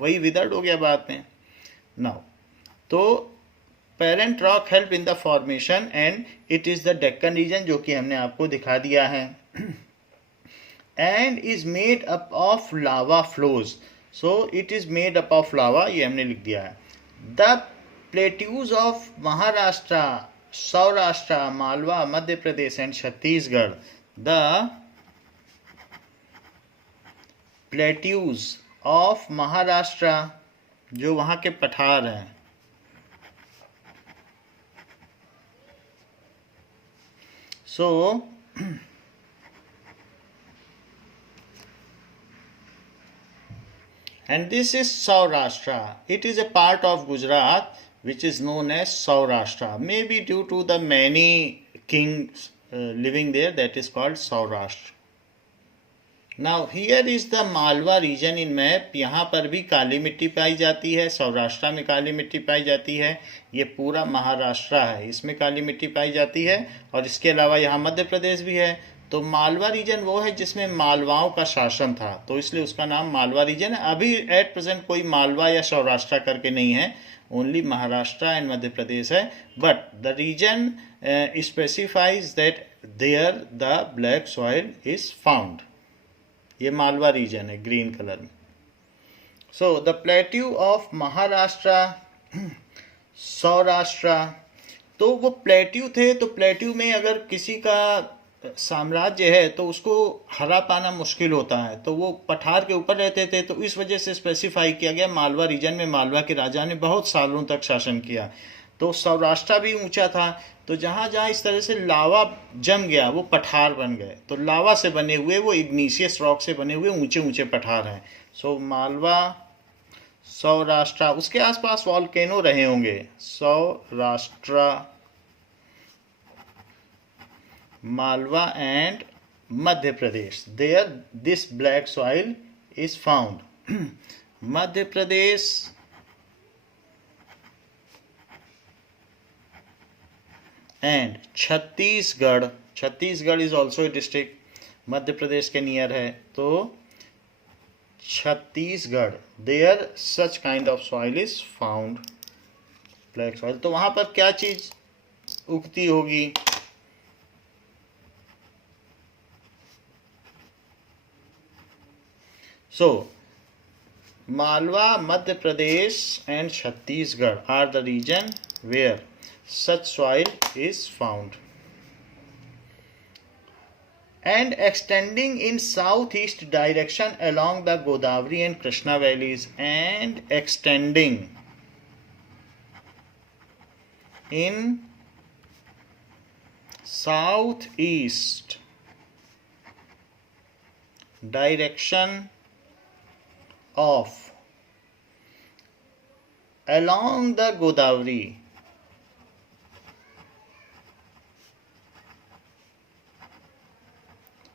वही विदर्ड हो गया बाद में. नाउ तो parent rock help in the formation and it is the Deccan region, जो कि हमने आपको दिखा दिया है. And is made up of lava flows. So it is made up of lava, ये हमने लिख दिया है. The plateaus of Maharashtra, Saurashtra, Malwa, Madhya Pradesh and Chhattisgarh, the plateaus of Maharashtra, जो वहाँ के पठार हैं, so and this is Saurashtra. It is a part of Gujarat which is known as Saurashtra, maybe due to the many kings living there, that is called Saurashtra. Now here is the Malwa region in map. यहाँ पर भी काली मिट्टी पाई जाती है, सौराष्ट्र में काली मिट्टी पाई जाती है, ये पूरा महाराष्ट्र है, इसमें काली मिट्टी पाई जाती है, और इसके अलावा यहाँ मध्य प्रदेश भी है। तो मालवा रीजन वो है जिसमें मालवाओं का शासन था, तो इसलिए उसका नाम मालवा रीजन है। अभी एट प्रेजेंट कोई मालवा या सौराष्ट्र करके नहीं है, ओनली महाराष्ट्र एंड मध्य प्रदेश है। But the region specifies that there the black soil is found. ये मालवा रीजन है ग्रीन कलर में। So the plateau of Maharashtra, Saurashtra, तो वो प्लेट्यू थे, तो प्लेट्यू में अगर किसी का साम्राज्य है तो उसको हरा पाना मुश्किल होता है, तो वो पठार के ऊपर रहते थे, तो इस वजह से स्पेसिफाई किया गया मालवा रीजन में मालवा के राजा ने बहुत सालों तक शासन किया। तो सौराष्ट्र भी ऊंचा था, तो जहाँ जहाँ इस तरह से लावा जम गया वो पठार बन गए, तो लावा से बने हुए, वो इग्नीशियस रॉक से बने हुए ऊंचे ऊंचे पठार हैं। सो मालवा, सौराष्ट्र, उसके आसपास वॉल्केनो रहे होंगे, Saurashtra, Malwa and Madhya Pradesh, there this black soil is found. Madhya Pradesh and Chhattisgarh, Chhattisgarh is also a district Madhya Pradesh के नियर है, तो Chhattisgarh, there such kind of soil is found, black soil. तो वहां पर क्या चीज उगती होगी? So, Malwa, Madhya Pradesh and Chhattisgarh are the region where such soil is found. And extending in southeast direction along the Godavari and Krishna valleys, and extending in southeast direction of along the Godavari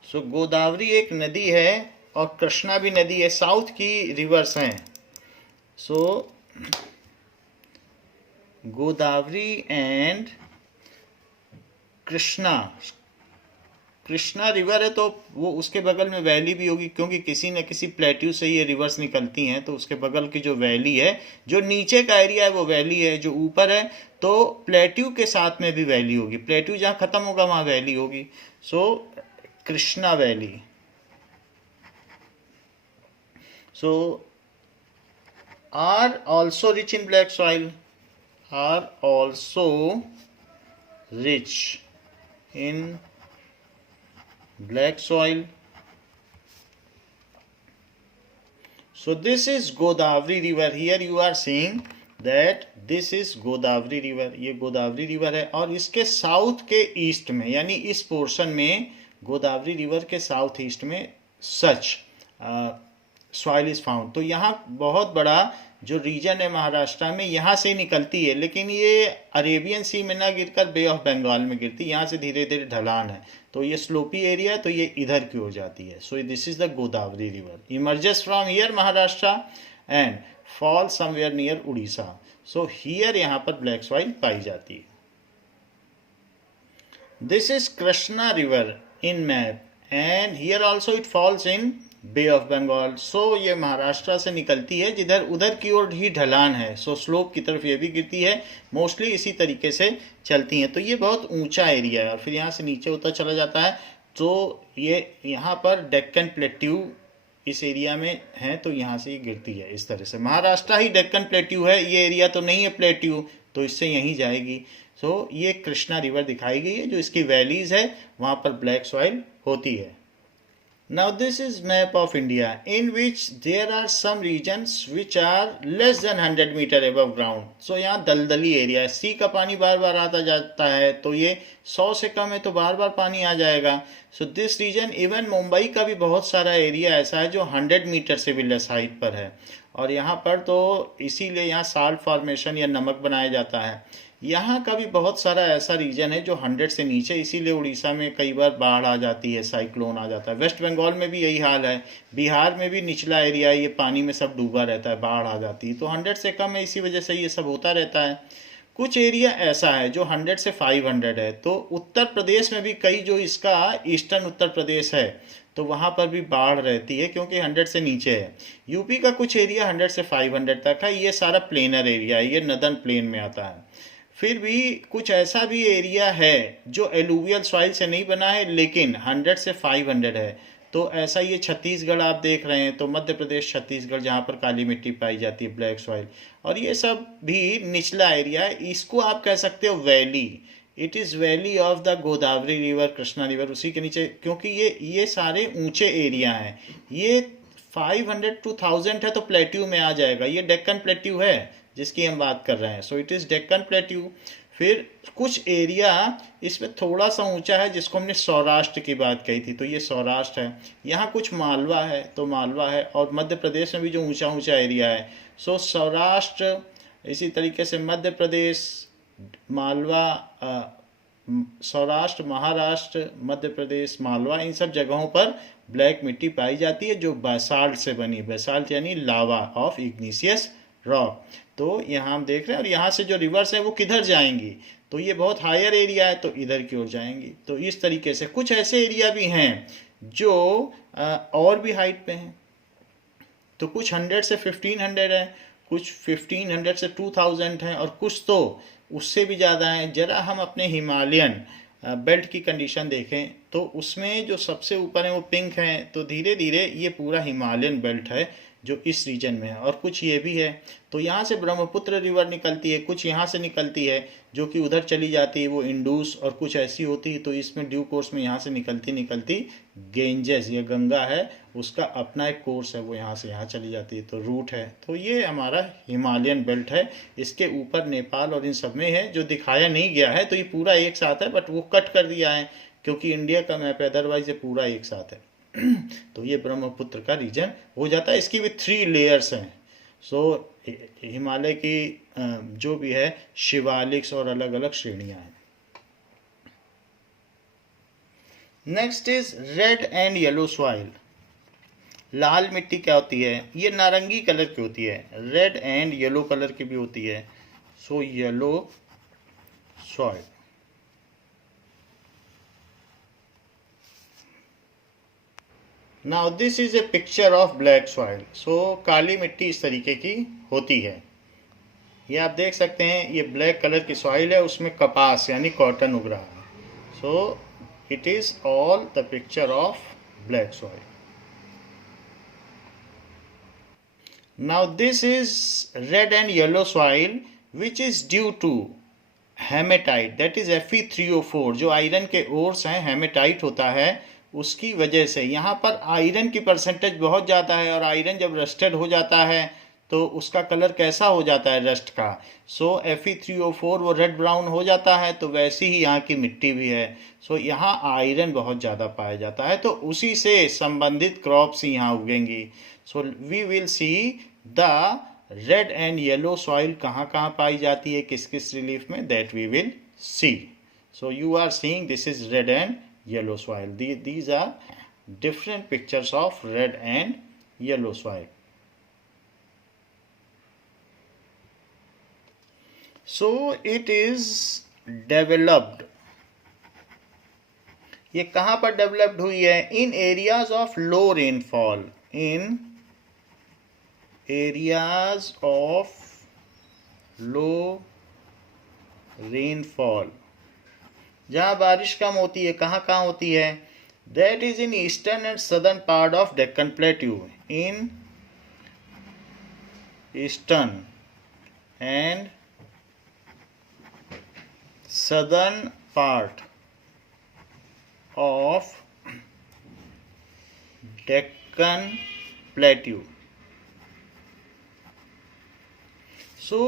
सो गोदावरी एक नदी है और कृष्णा भी नदी है, south की reverse हैं। सो Godavari and Krishna, Krishna river है तो वो उसके बगल में वैली भी होगी, क्योंकि किसी न किसी प्लेट्यू से ये रिवर्स निकलती हैं, तो उसके बगल की जो वैली है, जो नीचे का एरिया है वो वैली है, जो ऊपर है तो प्लेट्यू के साथ में भी वैली होगी, प्लेट्यू जहाँ खत्म होगा वहाँ वैली होगी। So Krishna valley, so are also rich in black soil, are also rich in black soil. So this is Godavari river. Here you are seeing that this is Godavari river. ये Godavari river है और इसके south के east में, यानी इस portion में Godavari river के साउथ ईस्ट में सच सॉइल इज फाउंड। तो यहाँ बहुत बड़ा जो रीजन है महाराष्ट्र में, यहाँ से निकलती है, लेकिन ये अरेबियन सी में ना गिरकर बे ऑफ बंगाल में गिरती है, यहाँ से धीरे धीरे ढलान है, तो ये स्लोपी एरिया है, तो ये इधर की हो जाती है। So this is the Godavari river emerges from here Maharashtra and fall somewhere near Orissa. So here यहाँ पर ब्लैक सॉइल पाई जाती है। This is Krishna river in map and here also it falls in bay of Bengal. So ये महाराष्ट्र से निकलती है, जिधर उधर की ओर ही ढलान है, सो स्लोप की तरफ ये भी गिरती है, मोस्टली इसी तरीके से चलती हैं। तो ये बहुत ऊंचा एरिया है और फिर यहाँ से नीचे होता चला जाता है। तो ये यहाँ पर डेक्कन प्लेट्यू इस एरिया में है तो यहाँ से ये गिरती है इस तरह से। महाराष्ट्र ही डेक्कन प्लेट्यू है, ये एरिया तो नहीं है प्लेट्यू, तो इससे यहीं जाएगी। सो ये कृष्णा रिवर दिखाई गई है, जो इसकी वैलीज है वहाँ पर ब्लैक सॉइल होती है। Now this is map of India in which there are some regions which are less than 100 meter above ground. So यहाँ दलदली एरिया है, सी का पानी बार बार आता जाता है, तो ये 100 से कम है तो बार बार पानी आ जाएगा। So this region, even Mumbai का भी बहुत सारा एरिया ऐसा है जो 100 मीटर से भी लेस हाइट पर है, और यहाँ पर तो इसीलिए यहाँ साल्ट फॉर्मेशन या नमक बनाया जाता है। यहाँ का भी बहुत सारा ऐसा रीजन है जो 100 से नीचे, इसीलिए उड़ीसा में कई बार बाढ़ आ जाती है, साइक्लोन आ जाता है। वेस्ट बंगाल में भी यही हाल है, बिहार में भी निचला एरिया है, ये पानी में सब डूबा रहता है, बाढ़ आ जाती है। तो 100 से कम है, इसी वजह से ये सब होता रहता है। कुछ एरिया ऐसा है जो 100 से 500 है, तो उत्तर प्रदेश में भी कई, जो इसका ईस्टर्न उत्तर प्रदेश है, तो वहाँ पर भी बाढ़ रहती है क्योंकि 100 से नीचे है। यूपी का कुछ एरिया 100 से 500 तक है, ये सारा प्लेनर एरिया है, ये नदर्न प्लेन में आता है। फिर भी कुछ ऐसा भी एरिया है जो एलुवियल सॉइल से नहीं बना है लेकिन 100 से 500 है, तो ऐसा ये छत्तीसगढ़ आप देख रहे हैं, तो मध्य प्रदेश छत्तीसगढ़ जहाँ पर काली मिट्टी पाई जाती है, ब्लैक सॉइल, और ये सब भी निचला एरिया है। इसको आप कह सकते हो valley, it is valley of the Godavari river, Krishna river उसी के नीचे, क्योंकि ये सारे ऊंचे एरिया हैं। ये 500 to 1000 है तो प्लेट्यू में आ जाएगा, ये डेक्कन प्लेट्यू है जिसकी हम बात कर रहे हैं। So it is Deccan plateau. फिर कुछ एरिया इसमें थोड़ा सा ऊंचा है जिसको हमने सौराष्ट्र की बात कही थी, तो ये सौराष्ट्र है। यहाँ कुछ मालवा है तो मालवा है, और मध्य प्रदेश में भी जो ऊंचा ऊंचा एरिया है, सो सौराष्ट्र, इसी तरीके से मध्य प्रदेश, मालवा, सौराष्ट्र, महाराष्ट्र, मध्य प्रदेश, मालवा, इन सब जगहों पर ब्लैक मिट्टी पाई जाती है जो बेसाल्ट से बनी, बेसाल्ट यानी लावा ऑफ इग्निशियस रॉक। तो यहाँ हम देख रहे हैं, और यहाँ से जो रिवर्स है वो किधर जाएंगी, तो ये बहुत हायर एरिया है तो इधर की ओर जाएंगी। तो इस तरीके से कुछ ऐसे एरिया भी हैं जो और भी हाइट पे हैं, तो कुछ 100 से 1500 है, कुछ 1500 से 2000 हैं, और कुछ तो उससे भी ज़्यादा हैं। जरा हम अपने हिमालयन बेल्ट की कंडीशन देखें तो उसमें जो सबसे ऊपर है वो पिंक है, तो धीरे धीरे ये पूरा हिमालयन बेल्ट है जो इस रीजन में है। और कुछ ये भी है, तो यहाँ से ब्रह्मपुत्र रिवर निकलती है, कुछ यहाँ से निकलती है जो कि उधर चली जाती है, वो इंडूस, और कुछ ऐसी होती है तो इसमें ड्यू कोर्स में यहाँ से निकलती निकलती गेंजेस, ये गंगा है, उसका अपना एक कोर्स है, वो यहाँ से यहाँ चली जाती है, तो रूट है। तो ये हमारा हिमालयन बेल्ट है, इसके ऊपर नेपाल और इन सब में है, जो दिखाया नहीं गया है, तो ये पूरा एक साथ है, बट वो कट कर दिया है क्योंकि इंडिया का मैप है, अदरवाइज ये पूरा एक साथ है। तो ये ब्रह्मपुत्र का रीजन हो जाता है। इसकी भी 3 लेयर्स हैं। सो हिमालय की जो भी है शिवालिक्स और अलग अलग श्रेणियां हैं। Next is red and yellow soil. लाल मिट्टी क्या होती है, ये नारंगी कलर की होती है, रेड एंड येलो कलर की भी होती है। So yellow soil. Now this is a picture of black soil. So काली मिट्टी इस तरीके की होती है, ये आप देख सकते हैं, ये ब्लैक कलर की सॉइल है, उसमें कपास यानी कॉटन उग रहा है। So it is all the picture of black soil. Now this is red and yellow soil which is due to hematite, that is Fe3O4, जो आयरन के ओर्स हैं, हेमेटाइट होता है, उसकी वजह से यहाँ पर आयरन की परसेंटेज बहुत ज़्यादा है, और आयरन जब रस्टेड हो जाता है तो उसका कलर कैसा हो जाता है रस्ट का। सो Fe3O4 वो रेड ब्राउन हो जाता है, तो वैसी ही यहाँ की मिट्टी भी है। सो यहाँ आयरन बहुत ज़्यादा पाया जाता है, तो उसी से संबंधित क्रॉप्स ही यहाँ उगेंगी। So we will see the red and yellow soil कहाँ कहाँ पाई जाती है, किस किस रिलीफ में, that we will see. So you are seeing this is red and yellow soil. These are different pictures of red and yellow soil. So it is developed. ये कहाँ पर डेवलप्ड हुई है, in areas of low rainfall, in areas of low rainfall, जहाँ बारिश कम होती है। कहाँ कहाँ होती है, that is in eastern and southern part of Deccan Plateau. In eastern and southern part of Deccan Plateau. सो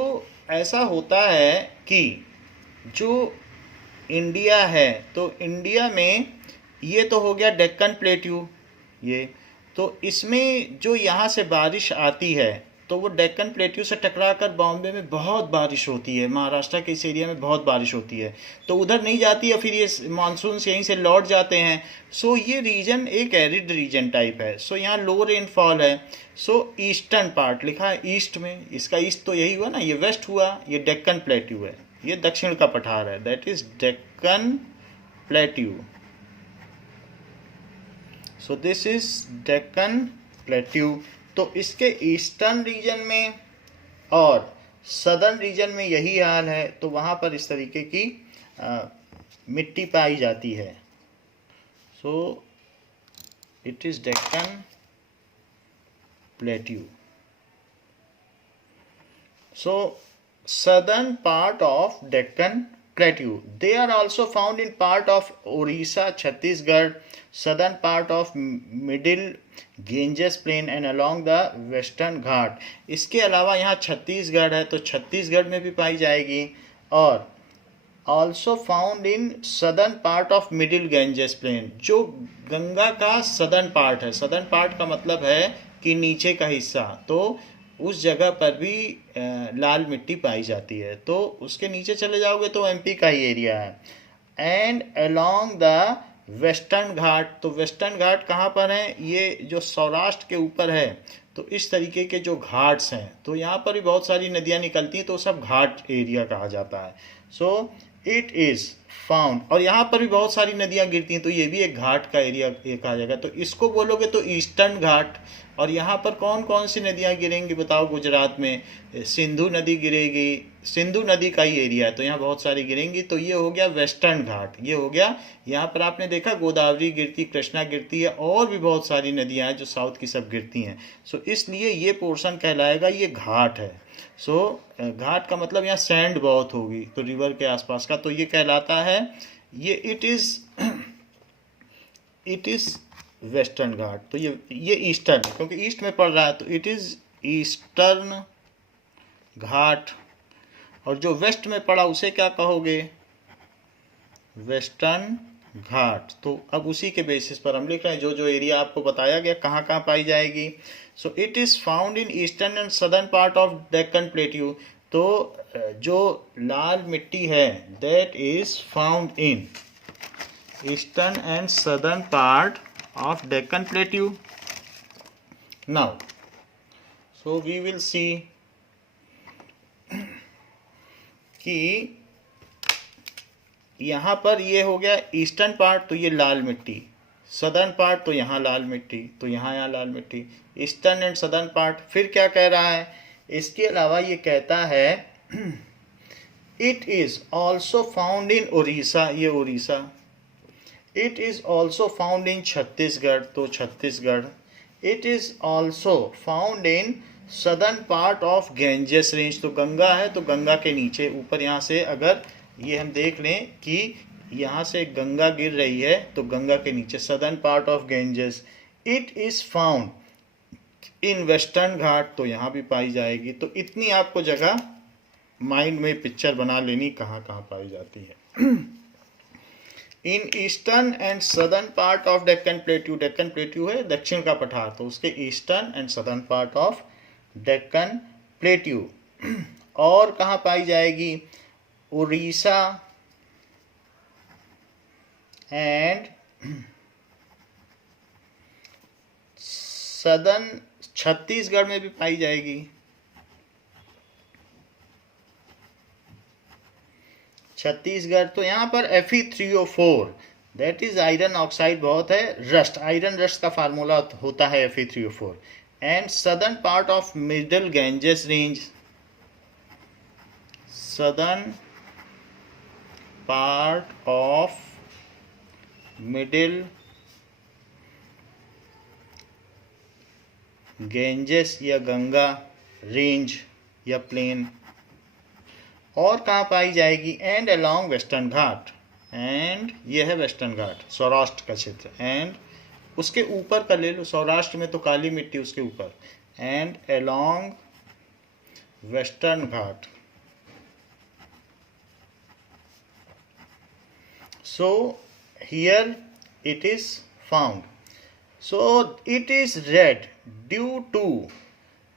ऐसा होता है कि जो इंडिया है, तो इंडिया में ये तो हो गया डेक्कन प्लेट्यू, ये तो इसमें जो यहाँ से बारिश आती है तो वो डेक्कन प्लेट्यू से टकरा कर बॉम्बे में बहुत बारिश होती है, महाराष्ट्र के इस एरिया में बहुत बारिश होती है, तो उधर नहीं जाती है, फिर ये मानसून से यहीं से लौट जाते हैं। सो ये रीजन एक एरिड रीजन टाइप है। सो यहाँ लो रेनफॉल है। सो ईस्टर्न पार्ट लिखा है ईस्ट में, इसका ईस्ट तो यही हुआ ना, ये वेस्ट हुआ, ये डेक्कन प्लेट्यू है, ये दक्षिण का पठार है, that is Deccan plateau. So this is Deccan plateau. तो इसके ईस्टर्न रीजन में और सदर्न रीजन में यही हाल है, तो वहाँ पर इस तरीके की मिट्टी पाई जाती है। So it is Deccan plateau. So southern part of Deccan Plateau. They are also found in part of Orissa, Chhattisgarh, southern part of middle Ganges plain and along the western घाट। इसके अलावा यहाँ छत्तीसगढ़ है, तो छत्तीसगढ़ में भी पाई जाएगी, और also found in southern part of middle Ganges plain, जो गंगा का सदर्न पार्ट है। सदर्न पार्ट का मतलब है कि नीचे का हिस्सा, तो उस जगह पर भी लाल मिट्टी पाई जाती है। तो उसके नीचे चले जाओगे तो एमपी का ही एरिया है। And along the western ghat, तो वेस्टर्न घाट कहाँ पर है, ये जो सौराष्ट्र के ऊपर है, तो इस तरीके के जो घाट्स हैं, तो यहाँ पर भी बहुत सारी नदियाँ निकलती हैं, तो सब घाट एरिया कहा जाता है। सो इट इज़ फाउंड, और यहाँ पर भी बहुत सारी नदियाँ गिरती हैं, तो ये भी एक घाट का एरिया कहा जाएगा। तो इसको बोलोगे तो ईस्टर्न घाट। और यहाँ पर कौन कौन सी नदियाँ गिरेंगी बताओ? गुजरात में सिंधु नदी गिरेगी, सिंधु नदी का ही एरिया है, तो यहाँ बहुत सारी गिरेंगी। तो ये हो गया वेस्टर्न घाट, ये हो गया। यहाँ पर आपने देखा गोदावरी गिरती, कृष्णा गिरती है, और भी बहुत सारी नदियाँ हैं जो साउथ की सब गिरती हैं। सो इसलिए ये पोर्शन कहलाएगा, ये घाट है। सो घाट का मतलब यहाँ सैंड बहुत होगी, तो रिवर के आसपास का, तो ये कहलाता है, ये इट इज़ वेस्टर्न घाट। तो ये ईस्टर्न, क्योंकि ईस्ट में पड़ रहा है, तो इट इज़ ईस्टर्न घाट। और जो वेस्ट में पड़ा उसे क्या कहोगे? वेस्टर्न घाट। तो अब उसी के बेसिस पर हम लिख रहे हैं, जो जो एरिया आपको बताया गया कहाँ कहाँ पाई जाएगी। So it is found in eastern and southern part of Deccan plateau. तो जो लाल मिट्टी है, that is found in eastern and southern part of Deccan Plateau. Now, so we will see कि यहाँ पर ये हो गया ईस्टर्न पार्ट, तो ये लाल मिट्टी, सदर्न पार्ट तो यहाँ लाल मिट्टी, तो यहाँ लाल मिट्टी, ईस्टर्न एंड सदर्न पार्ट। फिर क्या कह रहा है? इसके अलावा ये कहता है it is also found in Orissa, ये Orissa. It is also found in Chhattisgarh, तो Chhattisgarh. It is also found in southern part of Ganges range, तो गंगा है, तो गंगा के नीचे ऊपर यहाँ से अगर ये हम देख लें कि यहाँ से गंगा गिर रही है, तो गंगा के नीचे southern part of Ganges. It is found in western ghat, तो यहाँ भी पाई जाएगी। तो इतनी आपको जगह माइंड में पिक्चर बना लेनी कहाँ कहाँ पाई जाती है। In eastern and southern part of Deccan plateau, Deccan plateau है दक्षिण का पठार, तो उसके eastern and southern part of Deccan plateau. और कहाँ पाई जाएगी? उड़ीसा एंड सदर्न, छत्तीसगढ़ में भी पाई जाएगी। छत्तीसगढ़, तो यहाँ पर Fe3O4, that is iron oxide बहुत है, रस्ट, आयरन रस्ट का फार्मूला होता है Fe3O4। And southern part of middle Ganges range, southern part of middle Ganges या गंगा रेंज या प्लेन। और कहाँ पाई जाएगी? And along western Ghat, and ये है वेस्टर्न घाट, सौराष्ट्र का क्षेत्र। एंड उसके ऊपर का ले लो, सौराष्ट्र में तो काली मिट्टी, उसके ऊपर and along western Ghat. So here it is found. So it is red due to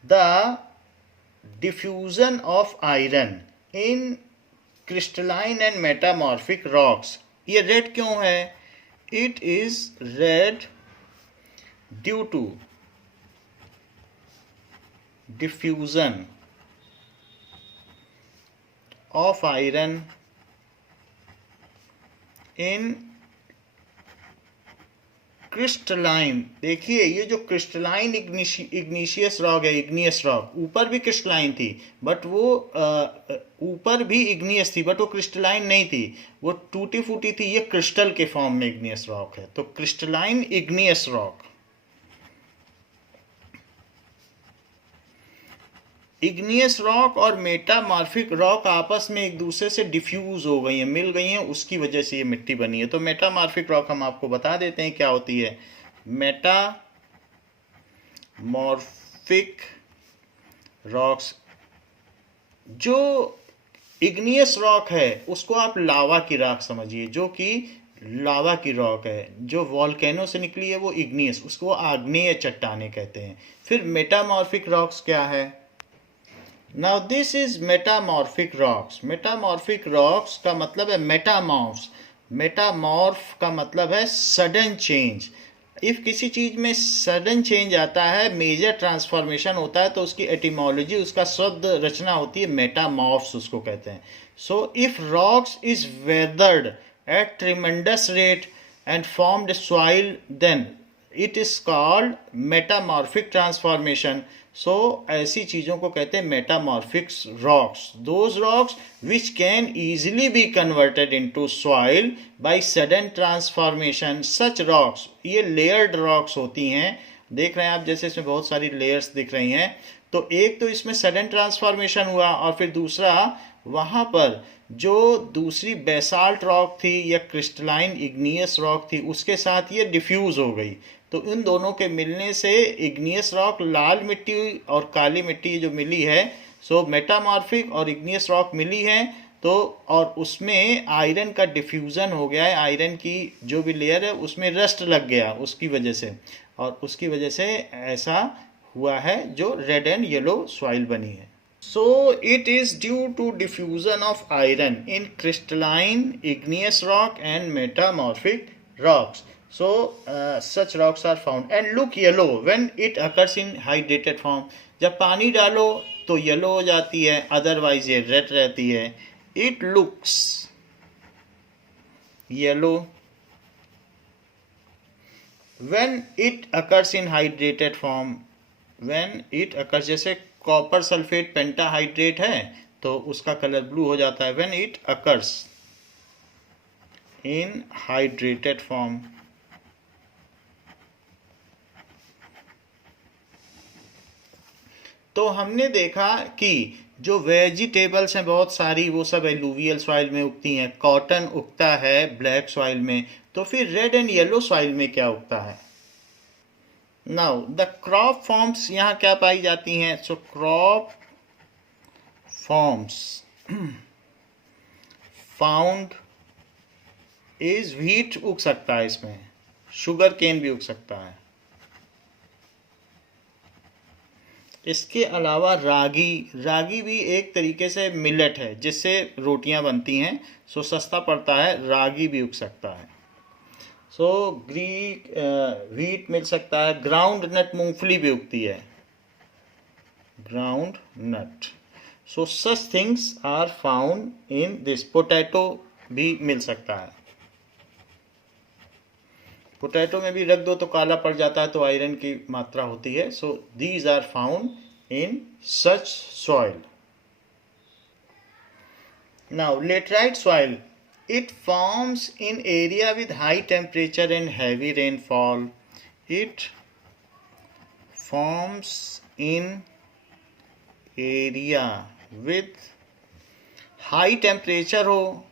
the diffusion of iron in crystalline and metamorphic rocks. ये red क्यों है? It is red due to diffusion of iron in crystalline. देखिए ये जो crystalline igneous rock है, igneous rock, ऊपर भी crystalline थी बट वो ऊपर भी इग्नियस थी बट वो क्रिस्टलाइन नहीं थी, वो टूटी फूटी थी। ये क्रिस्टल के फॉर्म में इग्नियस रॉक है, तो crystalline igneous rock. Igneous rock और मेटामॉर्फिक रॉक आपस में एक दूसरे से डिफ्यूज हो गई हैं, मिल गई हैं, उसकी वजह से ये मिट्टी बनी है। तो मेटामॉर्फिक रॉक हम आपको बता देते हैं क्या होती है। मेटामॉर्फिक रॉक्स, जो इग्नियस रॉक है उसको आप लावा की राख समझिए, जो कि लावा की रॉक है, जो वॉल्केनो से निकली है वो इग्नियस, उसको आग्नेय चट्टाने कहते हैं। फिर मेटामॉर्फिक रॉक्स क्या है? Now this is metamorphic rocks. Metamorphic rocks का मतलब है metamorphs. Metamorph का मतलब है sudden change. इफ किसी चीज में सडन चेंज आता है, मेजर ट्रांसफॉर्मेशन होता है, तो उसकी एटिमोलॉजी, उसका शब्द रचना होती है मेटामॉर्फ्स, उसको कहते हैं। So if rocks is weathered at tremendous rate and formed soil, then it is called metamorphic transformation. So ऐसी चीज़ों को कहते हैं metamorphic rocks. Those rocks which can easily be converted into soil by sudden transformation. Such rocks, ये layered rocks होती हैं, देख रहे हैं आप, जैसे इसमें बहुत सारी लेयर्स दिख रही हैं। तो एक तो इसमें सडन ट्रांसफॉर्मेशन हुआ, और फिर दूसरा वहाँ पर जो दूसरी बेसाल्ट रॉक थी या क्रिस्टलाइन इग्नियस रॉक थी, उसके साथ ये डिफ्यूज हो गई। तो इन दोनों के मिलने से इग्नियस रॉक, लाल मिट्टी और काली मिट्टी जो मिली है, सो मेटामॉर्फिक और इग्नियस रॉक मिली है। तो और उसमें आयरन का डिफ्यूज़न हो गया है, आयरन की जो भी लेयर है उसमें रस्ट लग गया उसकी वजह से, और उसकी वजह से ऐसा हुआ है जो रेड एंड येलो सॉइल बनी है। So it is due to diffusion of iron in crystalline igneous rock and metamorphic rocks. So such rocks are found and look yellow when it occurs in hydrated form. जब पानी डालो तो yellow हो जाती है, otherwise ये red रहती है। It looks yellow when it occurs in hydrated form. When it occurs, जैसे कॉपर सल्फेट पेंटाहाइड्रेट है तो उसका कलर ब्लू हो जाता है। When it occurs in hydrated form, तो हमने देखा कि जो वेजिटेबल्स हैं बहुत सारी, वो सब एलुवियल सॉइल में उगती हैं। कॉटन उगता है ब्लैक सॉइल में, तो फिर रेड एंड येलो सॉइल में क्या उगता है? नाउ द क्रॉप फॉर्म्स यहाँ क्या पाई जाती हैं? So crop forms found is wheat उग सकता है, इसमें शुगर केन भी उग सकता है। इसके अलावा रागी भी एक तरीके से मिलेट है जिससे रोटियां बनती हैं, सो सस्ता पड़ता है, रागी भी उग सकता है। सो व्हीट मिल सकता है। ग्राउंड नट, मूंगफली भी उगती है, ground nut. So such things are found in this. Potato भी मिल सकता है, पोटैटो में भी रख दो तो काला पड़ जाता है, तो आयरन की मात्रा होती है। So these are found in such soil. Now laterite soil, it forms in area with high temperature and heavy rainfall. It forms in area with high temperature हो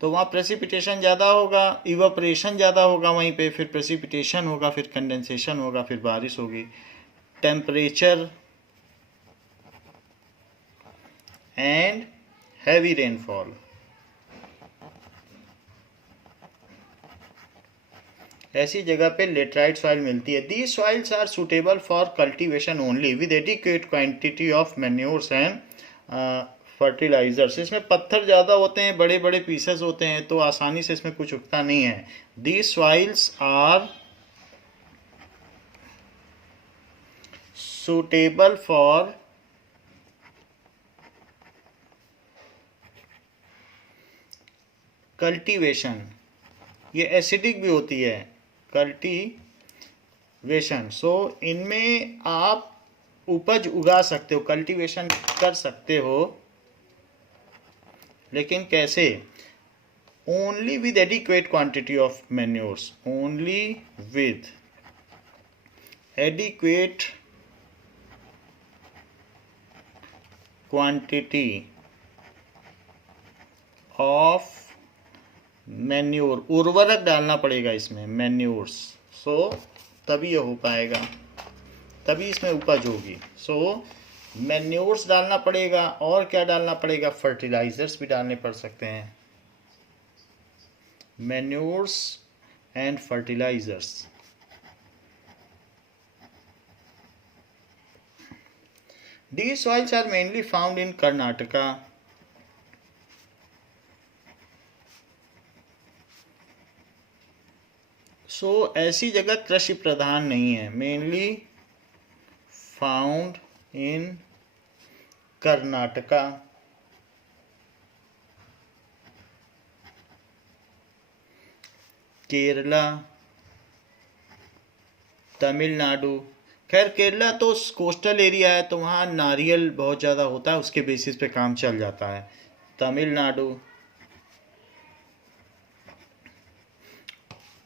तो वहाँ प्रेसिपिटेशन ज़्यादा होगा, इवापोरेशन ज़्यादा होगा वहीं पे, फिर प्रेसिपिटेशन होगा, फिर कंडेंसेशन होगा, फिर बारिश होगी. Temperature and heavy rainfall. ऐसी जगह पे लेटराइट सॉइल मिलती है. These soils are suitable for cultivation only with adequate quantity of manures and fertilizers. इसमें पत्थर ज़्यादा होते हैं, बड़े बड़े पीसेस होते हैं, तो आसानी से इसमें कुछ उगता नहीं है. These soils are suitable for cultivation. ये एसिडिक भी होती है, कल्टीवेशन. सो इनमें आप उपज उगा सकते हो, कल्टीवेशन कर सकते हो, लेकिन कैसे? Only with adequate quantity of manures. Only with adequate quantity of manure. उर्वरक डालना पड़ेगा इसमें, मैन्योर्स. सो तभी ये हो पाएगा, तभी इसमें उपज होगी. सो मैन्योर्स डालना पड़ेगा. और क्या डालना पड़ेगा? फर्टिलाइजर्स भी डालने पड़ सकते हैं. Manures and fertilizers. These soils are mainly found in Karnataka. So ऐसी जगह कृषि प्रधान नहीं है. Mainly found in Karnataka, Kerala, Tamil Nadu. खैर केरला तो कोस्टल एरिया है, तो वहाँ नारियल बहुत ज़्यादा होता है, उसके बेसिस पे काम चल जाता है. तमिलनाडु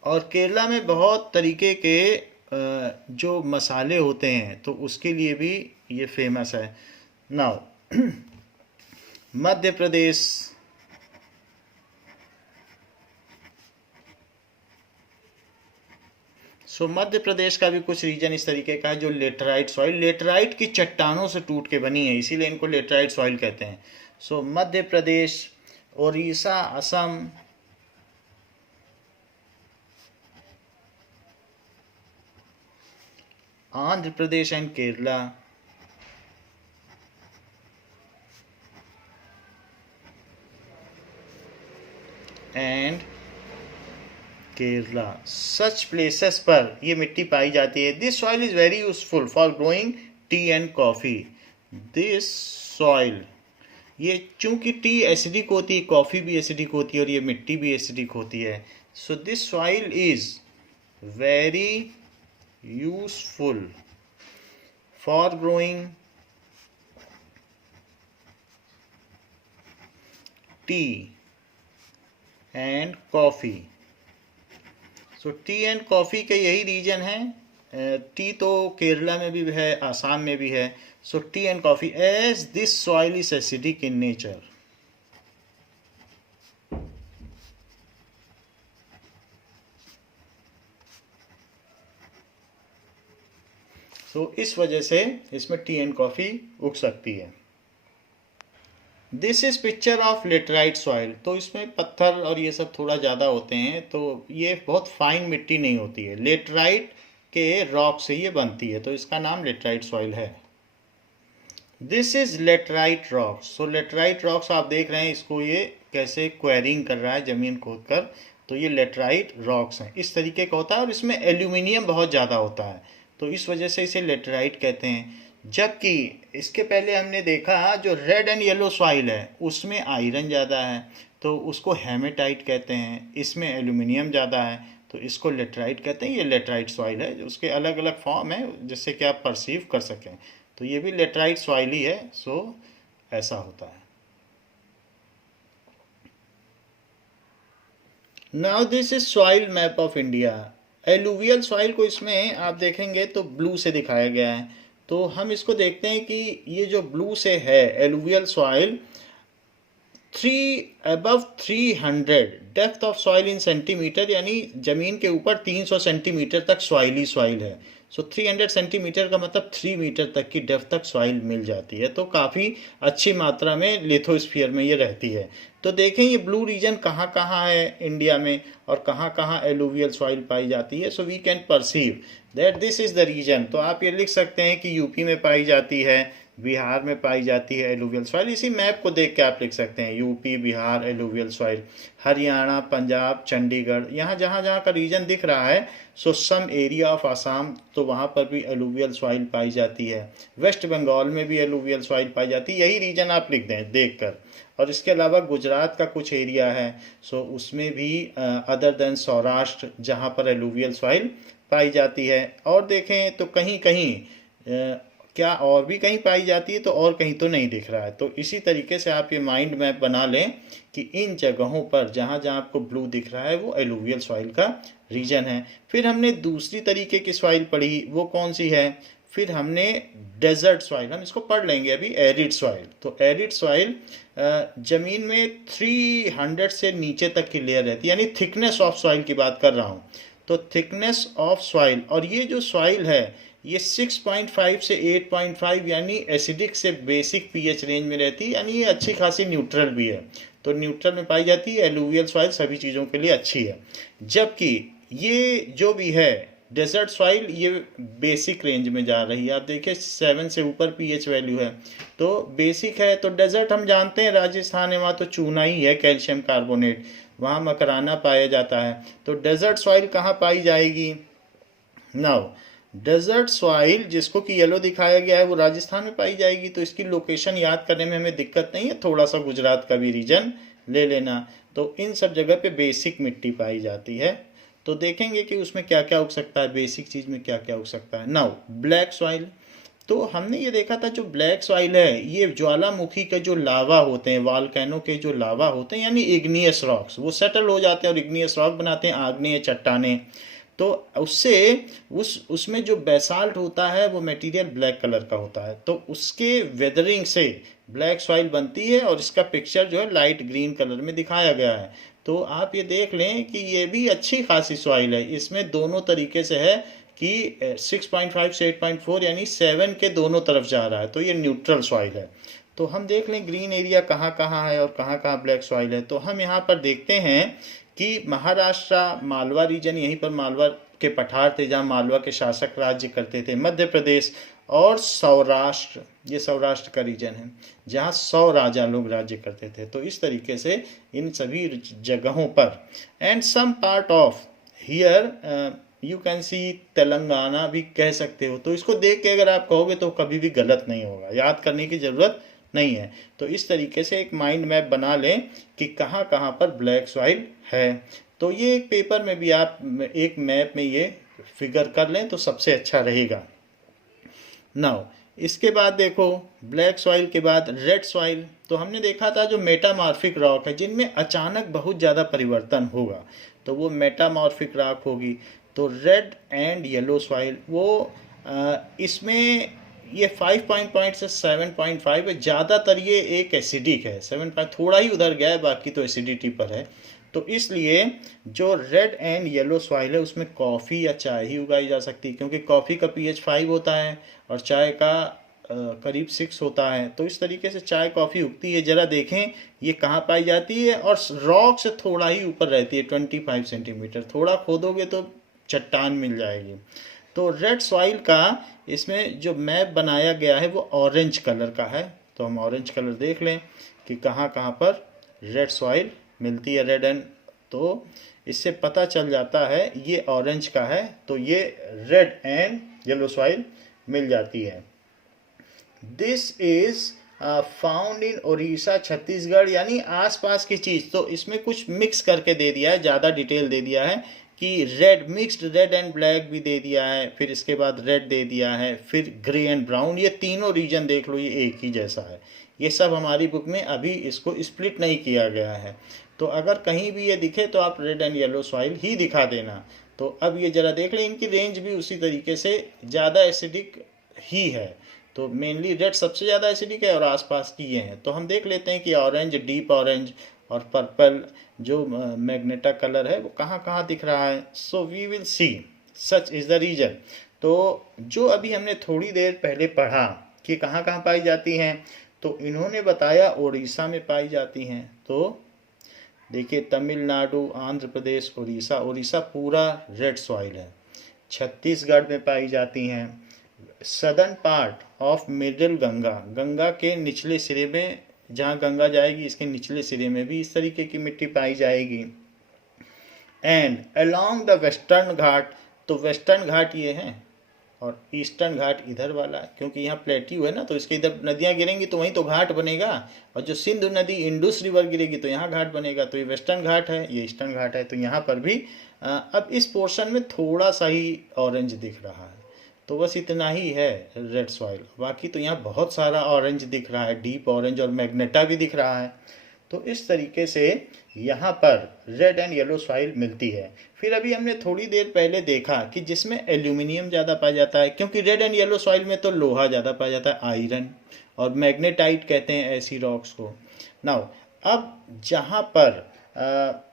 और केरला में बहुत तरीके के जो मसाले होते हैं, तो उसके लिए भी ये फेमस है. नाउ मध्य प्रदेश. सो मध्य प्रदेश का भी कुछ रीजन इस तरीके का है जो लेटराइट सॉइल, लेटराइट की चट्टानों से टूट के बनी है, इसीलिए इनको लेटराइट सॉइल कहते हैं. So Madhya Pradesh, Odisha, Assam, Andhra Pradesh and Kerala. And Kerala, such places पर ये मिट्टी पाई जाती है. This soil is very useful for growing tea and coffee. This soil, ये चूंकि टी एसिडिक होती है, कॉफी भी एसिडिक होती है, और ये मिट्टी भी एसिडिक होती है. So this soil is very useful for growing tea and coffee. So tea and coffee के यही रीजन है. टी तो केरला में भी है, आसाम में भी है. So tea and coffee, as this soil is acidic in nature. So इस वजह से इसमें टी एंड कॉफ़ी उग सकती है. This is picture of laterite soil. तो इसमें पत्थर और ये सब थोड़ा ज़्यादा होते हैं, तो ये बहुत फाइन मिट्टी नहीं होती है. लेटराइट के रॉक से ये बनती है, तो इसका नाम लेटराइट सॉइल है. This is laterite rocks. So laterite rocks आप देख रहे हैं, इसको ये कैसे क्वेरिंग कर रहा है ज़मीन खोद कर. तो ये लेटराइट रॉक्स हैं, इस तरीके का होता है, और इसमें एल्यूमिनियम बहुत ज़्यादा होता है, तो इस वजह से इसे लेटराइट कहते हैं. जबकि इसके पहले हमने देखा जो रेड एंड येलो सॉइल है, उसमें आयरन ज़्यादा है, तो उसको हेमेटाइट कहते हैं. इसमें एल्यूमिनियम ज़्यादा है, तो इसको लेटराइट कहते हैं. ये लेटराइट सॉइल है, उसके अलग अलग फॉर्म है जिससे कि आप परसीव कर सकें. तो ये भी लेटराइट सॉइल ही है. सो ऐसा होता है. Now this is soil map of India. Alluvial soil को इसमें आप देखेंगे तो ब्लू से दिखाया गया है। तो हम इसको देखते हैं कि ये जो ब्लू से है alluvial soil, 300 depth of soil in centimetre, यानी जमीन के ऊपर 300 सेंटीमीटर तक सॉइली सॉइल है। सो 300 सेंटीमीटर का मतलब 3 मीटर तक की डेप्थ तक सॉइल मिल जाती है। तो काफ़ी अच्छी मात्रा में लिथोस्फीयर में ये रहती है। तो देखें ये ब्लू रीजन कहाँ कहाँ है इंडिया में और कहाँ कहाँ एलुवियल सॉइल पाई जाती है। So we can perceive that this is the region. तो आप ये लिख सकते हैं कि यूपी में पाई जाती है, बिहार में पाई जाती है एलुवियल सॉइल। इसी मैप को देख के आप लिख सकते हैं UP, Bihar, alluvial soil, Haryana, Punjab, Chandigarh, यहाँ जहाँ जहाँ का रीजन दिख रहा है। सो सम एरिया ऑफ आसाम, तो वहाँ पर भी एलुवियल सॉइल पाई जाती है। वेस्ट बंगाल में भी एलुवियल सॉइल पाई जाती है। यही रीजन आप लिख दें देख कर। और इसके अलावा गुजरात का कुछ एरिया है, सो उसमें भी अदर देन सौराष्ट्र जहाँ पर एलुवियल सॉइल पाई जाती है। और देखें तो कहीं कहीं क्या और भी कहीं पाई जाती है, तो और कहीं तो नहीं दिख रहा है। तो इसी तरीके से आप ये माइंड मैप बना लें कि इन जगहों पर जहाँ जहाँ आपको ब्लू दिख रहा है वो एलुवियल सॉइल का रीजन है। फिर हमने दूसरी तरीके की सॉइल पढ़ी, वो कौन सी है? फिर हमने डेजर्ट सॉइल, हम इसको पढ़ लेंगे अभी, एरिड सॉइल। तो एरिड सॉइल जमीन में 300 से नीचे तक की लेयर रहती है, यानी थिकनेस ऑफ सॉइल की बात कर रहा हूँ। तो थिकनेस ऑफ सॉइल, और ये जो सॉइल है ये 6.5 से 8.5 यानी एसिडिक से बेसिक पीएच रेंज में रहती है, यानी ये अच्छी खासी न्यूट्रल भी है। तो न्यूट्रल में पाई जाती है। एलुवियल सॉइल सभी चीज़ों के लिए अच्छी है। जबकि ये जो भी है डेजर्ट सॉइल, ये बेसिक रेंज में जा रही है। आप देखिए 7 से ऊपर पीएच वैल्यू है, तो बेसिक है। तो डेजर्ट हम जानते हैं राजस्थान है, वहाँ तो चूना ही है, कैल्शियम कार्बोनेट, वहाँ मकराना पाया जाता है। तो डेजर्ट सॉइल कहाँ पाई जाएगी? नाउ डेजर्ट सॉइल जिसको कि येलो दिखाया गया है वो राजस्थान में पाई जाएगी। तो इसकी लोकेशन याद करने में हमें दिक्कत नहीं है, थोड़ा सा गुजरात का भी रीजन ले लेना। तो इन सब जगह पे बेसिक मिट्टी पाई जाती है। तो देखेंगे कि उसमें क्या क्या उग सकता है, बेसिक चीज़ में क्या क्या उग सकता है। नाउ ब्लैक सॉइल, तो हमने ये देखा था जो ब्लैक सॉइल है ये ज्वालामुखी के जो लावा होते हैं, वाल्केनो के जो लावा होते हैं, यानी इग्नियस रॉक्स, वो सेटल हो जाते हैं और इग्नियस रॉक बनाते हैं, आग्नेय चट्टाने। तो उससे उसमें जो बेसाल्ट होता है वो मटेरियल ब्लैक कलर का होता है। तो उसके वेदरिंग से ब्लैक सॉइल बनती है और इसका पिक्चर जो है लाइट ग्रीन कलर में दिखाया गया है। तो आप ये देख लें कि ये भी अच्छी खासी सॉइल है। इसमें दोनों तरीके से है कि 6.5 से 8.4 यानी 7 के दोनों तरफ जा रहा है। तो ये न्यूट्रल सॉइल है। तो हम देख लें ग्रीन एरिया कहाँ कहाँ है और कहाँ कहाँ ब्लैक सॉइल है। तो हम यहाँ पर देखते हैं कि महाराष्ट्र, मालवा रीजन, यहीं पर मालवा के पठार थे जहाँ मालवा के शासक राज्य करते थे, मध्य प्रदेश और सौराष्ट्र, ये सौराष्ट्र का रीजन है जहाँ 100 राजा लोग राज्य करते थे। तो इस तरीके से इन सभी जगहों पर and some part of here you can see, Telangana भी कह सकते हो। तो इसको देख के अगर आप कहोगे तो कभी भी गलत नहीं होगा, याद करने की ज़रूरत नहीं है। तो इस तरीके से एक माइंड मैप बना लें कि कहाँ कहाँ पर ब्लैक सॉइल है। तो ये एक पेपर में भी आप एक मैप में ये फिगर कर लें तो सबसे अच्छा रहेगा। नाउ इसके बाद देखो ब्लैक सॉइल के बाद रेड सॉइल। तो हमने देखा था जो मेटामॉर्फिक रॉक है जिनमें अचानक बहुत ज़्यादा परिवर्तन होगा, तो वो मेटामॉर्फिक रॉक होगी। तो रेड एंड येलो सॉइल, वो इसमें ये 5 से 7.5 है। ज़्यादातर ये एक एसिडिक है, 7 थोड़ा ही उधर गया है, बाकी तो एसिडिटी पर है। तो इसलिए जो रेड एंड येलो सॉइल है उसमें कॉफ़ी या चाय ही उगाई जा सकती है, क्योंकि कॉफ़ी का पीएच 5 होता है और चाय का करीब 6 होता है। तो इस तरीके से चाय कॉफ़ी उगती है। ज़रा देखें ये कहाँ पाई जाती है, और रॉक से थोड़ा ही ऊपर रहती है, 25 सेंटीमीटर। थोड़ा खोदोगे तो चट्टान मिल जाएगी। तो रेड सॉइल का इसमें जो मैप बनाया गया है वो ऑरेंज कलर का है। तो हम ऑरेंज कलर देख लें कि कहाँ कहाँ पर रेड सॉइल मिलती है, रेड एंड, तो इससे पता चल जाता है ये ऑरेंज का है, तो ये रेड एंड येलो सॉइल मिल जाती है। This is found in Orissa, Chhattisgarh, यानी आसपास की चीज़। तो इसमें कुछ मिक्स करके दे दिया है, ज़्यादा डिटेल दे दिया है कि red, mixed red and black भी दे दिया है, फिर इसके बाद रेड दे दिया है, फिर ग्रे एंड ब्राउन। ये तीनों रीजन देख लो, ये एक ही जैसा है। ये सब हमारी बुक में अभी इसको स्प्लिट नहीं किया गया है। तो अगर कहीं भी ये दिखे तो आप रेड एंड येलो सॉइल ही दिखा देना। तो अब ये ज़रा देख लें, इनकी रेंज भी उसी तरीके से ज़्यादा एसिडिक ही है। तो मेनली रेड सबसे ज़्यादा एसिडिक है और आसपास की ये हैं। तो हम देख लेते हैं कि ऑरेंज, डीप ऑरेंज और पर्पल जो मैग्नेटा कलर है वो कहाँ कहाँ दिख रहा है। So we will see such is the region. तो जो अभी हमने थोड़ी देर पहले पढ़ा कि कहाँ कहाँ पाई जाती हैं, तो इन्होंने बताया उड़ीसा में पाई जाती हैं। तो देखिए तमिलनाडु, आंध्र प्रदेश, उड़ीसा, उड़ीसा पूरा रेड सॉइल है। छत्तीसगढ़ में पाई जाती हैं। Southern part of middle Ganga, Ganga के निचले सिरे में, जहाँ गंगा जाएगी इसके निचले सिरे में भी इस तरीके की मिट्टी पाई जाएगी। And along the western ghat, तो वेस्टर्न घाट ये हैं और ईस्टर्न घाट इधर वाला है, क्योंकि यहाँ प्लेट्यू है ना, तो इसके इधर नदियाँ गिरेंगी तो वहीं तो घाट बनेगा। और जो सिंधु नदी इंडस रिवर गिरेगी तो यहाँ घाट बनेगा। तो ये वेस्टर्न घाट है, ये ईस्टर्न घाट है। तो यहाँ पर भी अब इस पोर्शन में थोड़ा सा ही ऑरेंज दिख रहा है। तो बस इतना ही है रेड सॉइल, बाकी तो यहाँ बहुत सारा ऑरेंज दिख रहा है, डीप ऑरेंज, और मैग्नेटा भी दिख रहा है। तो इस तरीके से यहाँ पर रेड एंड येलो सॉइल मिलती है। फिर अभी हमने थोड़ी देर पहले देखा कि जिसमें एल्यूमिनियम ज़्यादा पाया जाता है, क्योंकि रेड एंड येलो सॉइल में तो लोहा ज़्यादा पाया जाता है, आयरन, और मैग्नेटाइट कहते हैं ऐसी रॉक्स को। नाउ अब जहाँ पर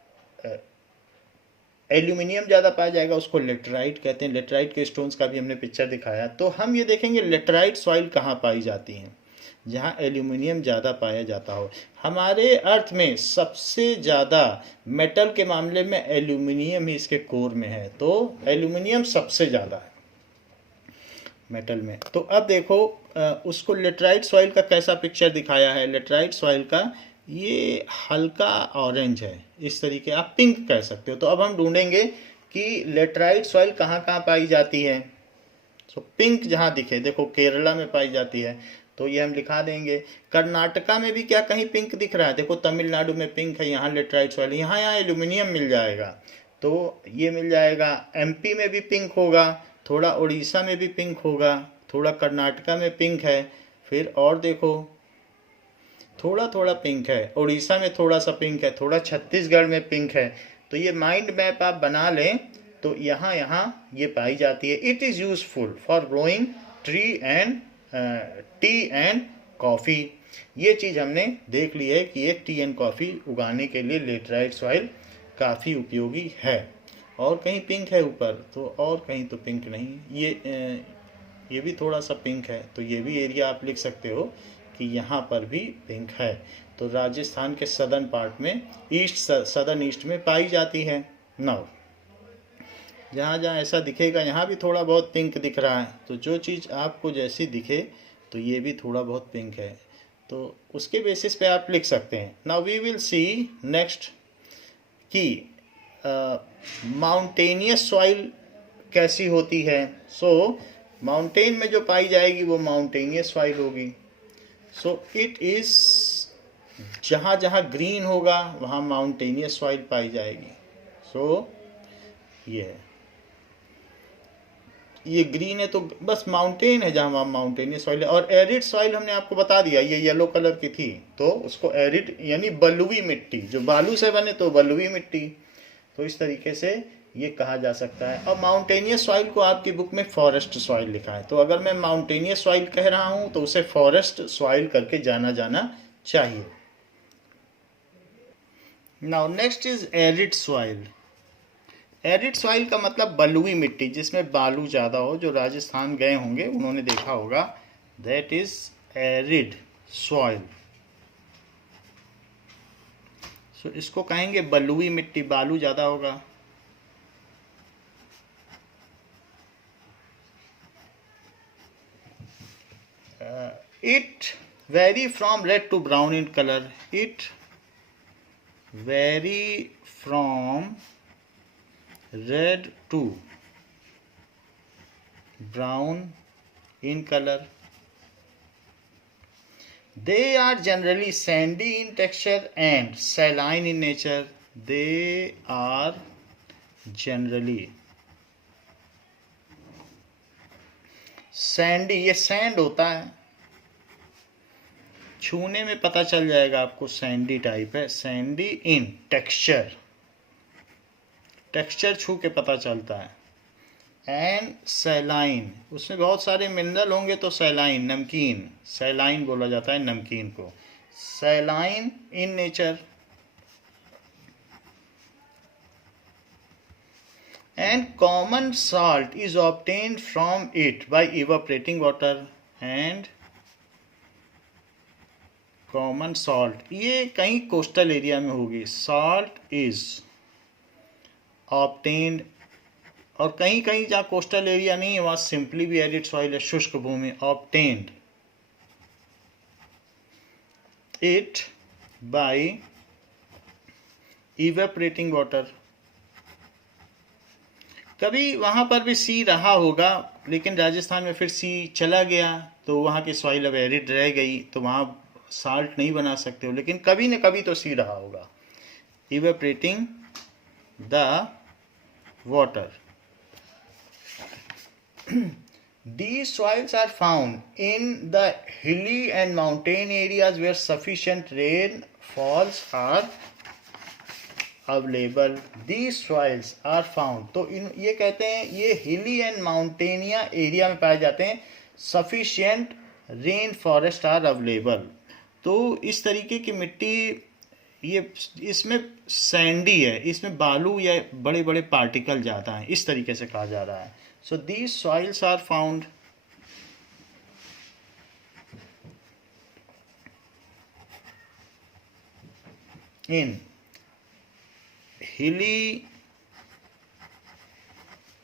एल्यूमिनियम ज़्यादा पाया जाएगा उसको लेटराइट कहते हैं। लेटराइट के स्टोन्स का भी हमने पिक्चर दिखाया। तो हम ये देखेंगे लेटराइट सॉइल कहाँ पाई जाती हैं, जहाँ एल्यूमिनियम ज़्यादा पाया जाता हो। हमारे अर्थ में सबसे ज़्यादा मेटल के मामले में एल्यूमिनियम ही इसके कोर में है। तो एल्यूमिनियम सबसे ज़्यादा है मेटल में। तो अब देखो उसको लेटराइट सॉइल का कैसा पिक्चर दिखाया है। लेटराइट सॉइल का ये हल्का ऑरेंज है, इस तरीके आप पिंक कह सकते हो। तो अब हम ढूंढेंगे कि लेटराइट सॉइल कहाँ कहाँ पाई जाती है। सो पिंक जहाँ दिखे, देखो केरला में पाई जाती है, तो ये हम लिखा देंगे। कर्नाटका में भी क्या कहीं पिंक दिख रहा है, देखो तमिलनाडु में पिंक है, यहाँ लेटराइट सॉइल, यहाँ एल्यूमिनियम मिल जाएगा, तो ये मिल जाएगा। एमपी में भी पिंक होगा, थोड़ा उड़ीसा में भी पिंक होगा, थोड़ा कर्नाटका में पिंक है। फिर और देखो थोड़ा थोड़ा पिंक है, उड़ीसा में थोड़ा सा पिंक है, थोड़ा छत्तीसगढ़ में पिंक है। तो ये माइंड मैप आप बना लें, तो यहाँ यहाँ ये पाई जाती है। It is useful for growing tree and T and coffee. ये चीज़ हमने देख ली है कि एक टी एंड कॉफ़ी उगाने के लिए लेटराइट सॉइल काफ़ी उपयोगी है। और कहीं पिंक है ऊपर, तो और कहीं तो पिंक नहीं। ये भी थोड़ा सा पिंक है, तो ये भी एरिया आप लिख सकते हो कि यहाँ पर भी पिंक है। तो राजस्थान के सदर्न पार्ट में, सदर्न ईस्ट में पाई जाती है। नाउ जहाँ जहाँ ऐसा दिखेगा यहाँ भी थोड़ा बहुत पिंक दिख रहा है। तो जो चीज़ आपको जैसी दिखे, तो ये भी थोड़ा बहुत पिंक है, तो उसके बेसिस पे आप लिख सकते हैं। Now we will see next कि माउंटेनियस सॉइल कैसी होती है। सो माउंटेन में जो पाई जाएगी वो माउंटेनियस सॉइल होगी। सो इट इज़, जहाँ जहाँ ग्रीन होगा वहाँ माउंटेनियस सॉइल पाई जाएगी। सो ये ग्रीन है तो बस माउंटेन है जहाँ वहाँ माउंटेनियस सॉइल है। और एरिड सॉइल हमने आपको बता दिया, ये येलो कलर की थी, तो उसको एरिड यानी बलुई मिट्टी, जो बालू से बने तो बलुई मिट्टी। तो इस तरीके से ये कहा जा सकता है। और माउंटेनियस सॉइल को आपकी बुक में फॉरेस्ट सॉइल लिखा है, तो अगर मैं माउंटेनियस सॉइल कह रहा हूँ तो उसे फॉरेस्ट सॉइल करके जाना चाहिए। Now next is arid soil. Arid soil का मतलब बलुई मिट्टी जिसमें बालू ज़्यादा हो। जो राजस्थान गए होंगे उन्होंने देखा होगा, दैट इज एरिड सॉइल। सो इसको कहेंगे बलुई मिट्टी, बालू ज़्यादा होगा। It vary from red to brown in color. It vary from red to brown in color. They are generally sandy in texture and saline in nature. They are generally Sandy, ये sand होता है, छूने में पता चल जाएगा आपको, Sandy type है। सैंडी इन टेक्सचर, टेक्सचर छू के पता चलता है। एंड सैलाइन, उसमें बहुत सारे मिनरल होंगे तो सैलाइन, नमकीन, सैलाइन बोला जाता है नमकीन को, saline in nature. And common salt is obtained from it by evaporating water। And common salt, ये कहीं कोस्टल एरिया में होगी, सॉल्ट इज ऑब्टेन्ड, और कहीं कहीं जहाँ कोस्टल एरिया नहीं है वहाँ सिंपली भी एरिड सॉइल है, शुष्क भूमि, ऑब्टेन्ड इट बाय इवेपरेटिंग वाटर। कभी वहाँ पर भी सी रहा होगा, लेकिन राजस्थान में फिर सी चला गया तो वहाँ की सॉइल अब एरिड रह गई, तो वहाँ साल्ट नहीं बना सकते हो, लेकिन कभी न कभी तो सी रहा होगा। Evaporating the water. These soils are found in the hilly and mountain areas where sufficient rainfalls are available। These soils are found, तो ये कहते हैं ये हिली एंड माउंटेनिया एरिया में पाए जाते हैं, sufficient rain forest are available. तो इस तरीके की मिट्टी, ये इसमें सैंडी है, इसमें बालू या बड़े बड़े पार्टिकल ज़्यादा हैं, इस तरीके से कहा जा रहा है। So these soils are found in hilly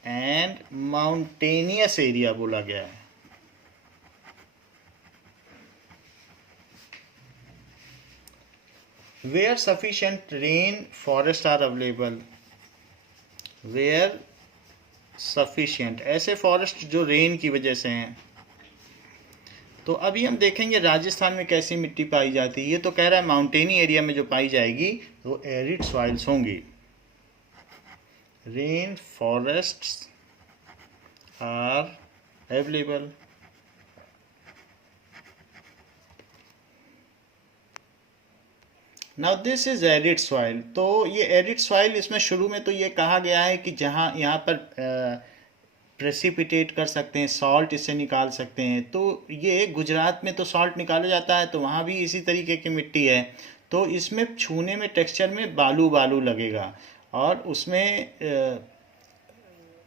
and mountainous area बोला गया है। Where sufficient rain forests are available, where sufficient, ऐसे फॉरेस्ट जो रेन की वजह से हैं। तो अभी हम देखेंगे राजस्थान में कैसी मिट्टी पाई जाती है। ये तो कह रहा है माउंटेनी एरिया में जो पाई जाएगी वो एरिड सॉइल्स होंगी। Rain forests are available. Now this is arid soil. तो ये एरिड सॉइल, इसमें शुरू में तो ये कहा गया है कि जहाँ यहाँ पर प्रेसिपिटेट कर सकते हैं, सॉल्ट इससे निकाल सकते हैं। तो ये गुजरात में तो सॉल्ट निकाला जाता है, तो वहाँ भी इसी तरीके की मिट्टी है। तो इसमें छूने में टेक्सचर में बालू बालू लगेगा, और उसमें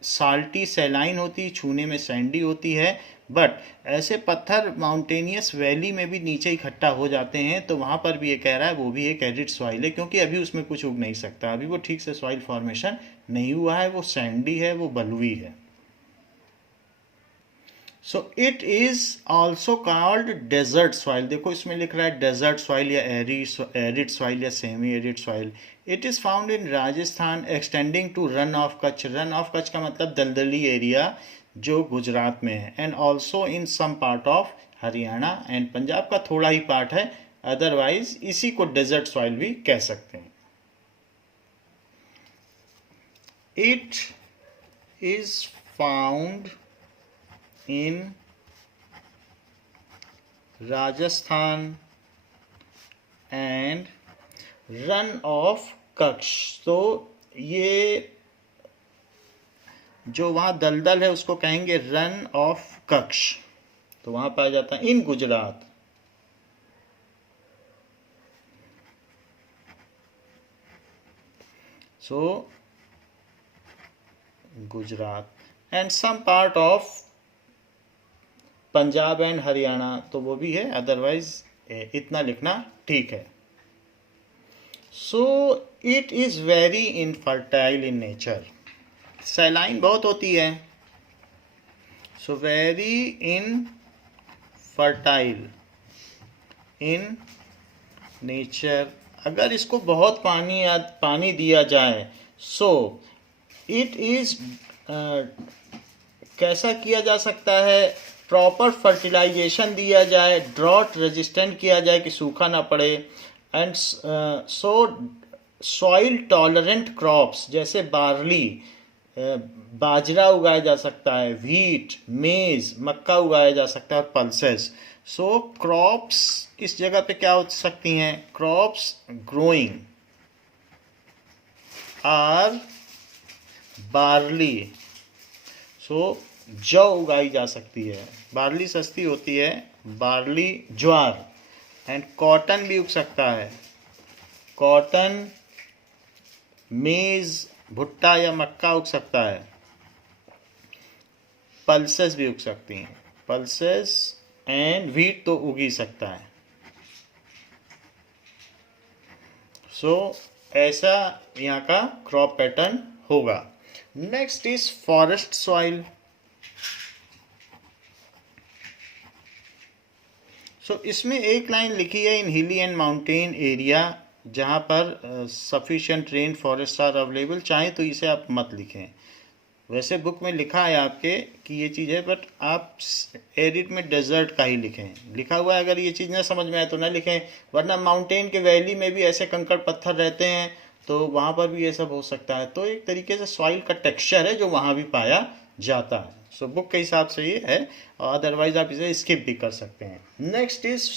साल्टी सैलाइन होती, छूने में सैंडी होती है। बट ऐसे पत्थर माउंटेनियस वैली में भी नीचे इकट्ठा हो जाते हैं, तो वहाँ पर भी ये कह रहा है वो भी एक एरिड सॉइल है, क्योंकि अभी उसमें कुछ उग नहीं सकता, अभी वो ठीक से सॉइल फॉर्मेशन नहीं हुआ है, वो सैंडी है, वो बलुई है। So it is also called desert soil. देखो इसमें लिख रहा है डेजर्ट सॉइल या एरिड सॉइल या semi arid soil. It is found in Rajasthan extending to Rann of Kutch. Rann of Kutch का मतलब दलदली एरिया जो गुजरात में है, and also in some part of Haryana and Punjab का थोड़ा ही पार्ट है। अदरवाइज इसी को डेजर्ट सॉइल भी कह सकते हैं। It is found in Rajasthan and run of Kutch. तो ये जो वहाँ दलदल है उसको कहेंगे रन ऑफ कच्छ, तो वहाँ पाया जाता है in Gujarat. So Gujarat and some part of Punjab and Haryana, तो वो भी है, अदरवाइज इतना लिखना ठीक है। So it is very infertile in nature. Saline बहुत होती है, so very infertile in nature. अगर इसको बहुत पानी दिया जाए, सो इट इज कैसा किया जा सकता है, प्रॉपर फर्टिलाइजेशन दिया जाए, ड्रॉट रेजिस्टेंट किया जाए कि सूखा ना पड़े, and so soil tolerant crops जैसे बार्ली, बाजरा उगाया जा सकता है, व्हीट, मेज, मक्का उगाया जा सकता है, और पल्सेस। सो क्रॉप्स इस जगह पे क्या हो सकती हैं, क्रॉप्स ग्रोइंग आर बार्ली, सो जौ उगाई जा सकती है, बार्ली सस्ती होती है, बार्ली ज्वार। एंड कॉटन भी उग सकता है, कॉटन, मेज, भुट्टा या मक्का उग सकता है, पल्सेस भी उग सकती हैं, पल्सेस एंड व्हीट तो उग ही सकता है। सो ऐसा यहाँ का क्रॉप पैटर्न होगा। Next is forest soil. So इसमें एक लाइन लिखी है, इन हिली एंड माउंटेन एरिया जहाँ पर sufficient rain forest are available. चाहे तो इसे आप मत लिखें, वैसे बुक में लिखा है आपके कि ये चीज़ है, बट आप एरिड में डेजर्ट का ही लिखें, लिखा हुआ है। अगर ये चीज़ ना समझ में आए तो ना लिखें, वरना माउंटेन के वैली में भी ऐसे कंकड़ पत्थर रहते हैं तो वहाँ पर भी ये सब हो सकता है। तो एक तरीके से सॉइल का टेक्सचर है जो वहाँ भी पाया जाता है। सो बुक के हिसाब से ये है, और अदरवाइज आप इसे स्किप भी कर सकते हैं। Next is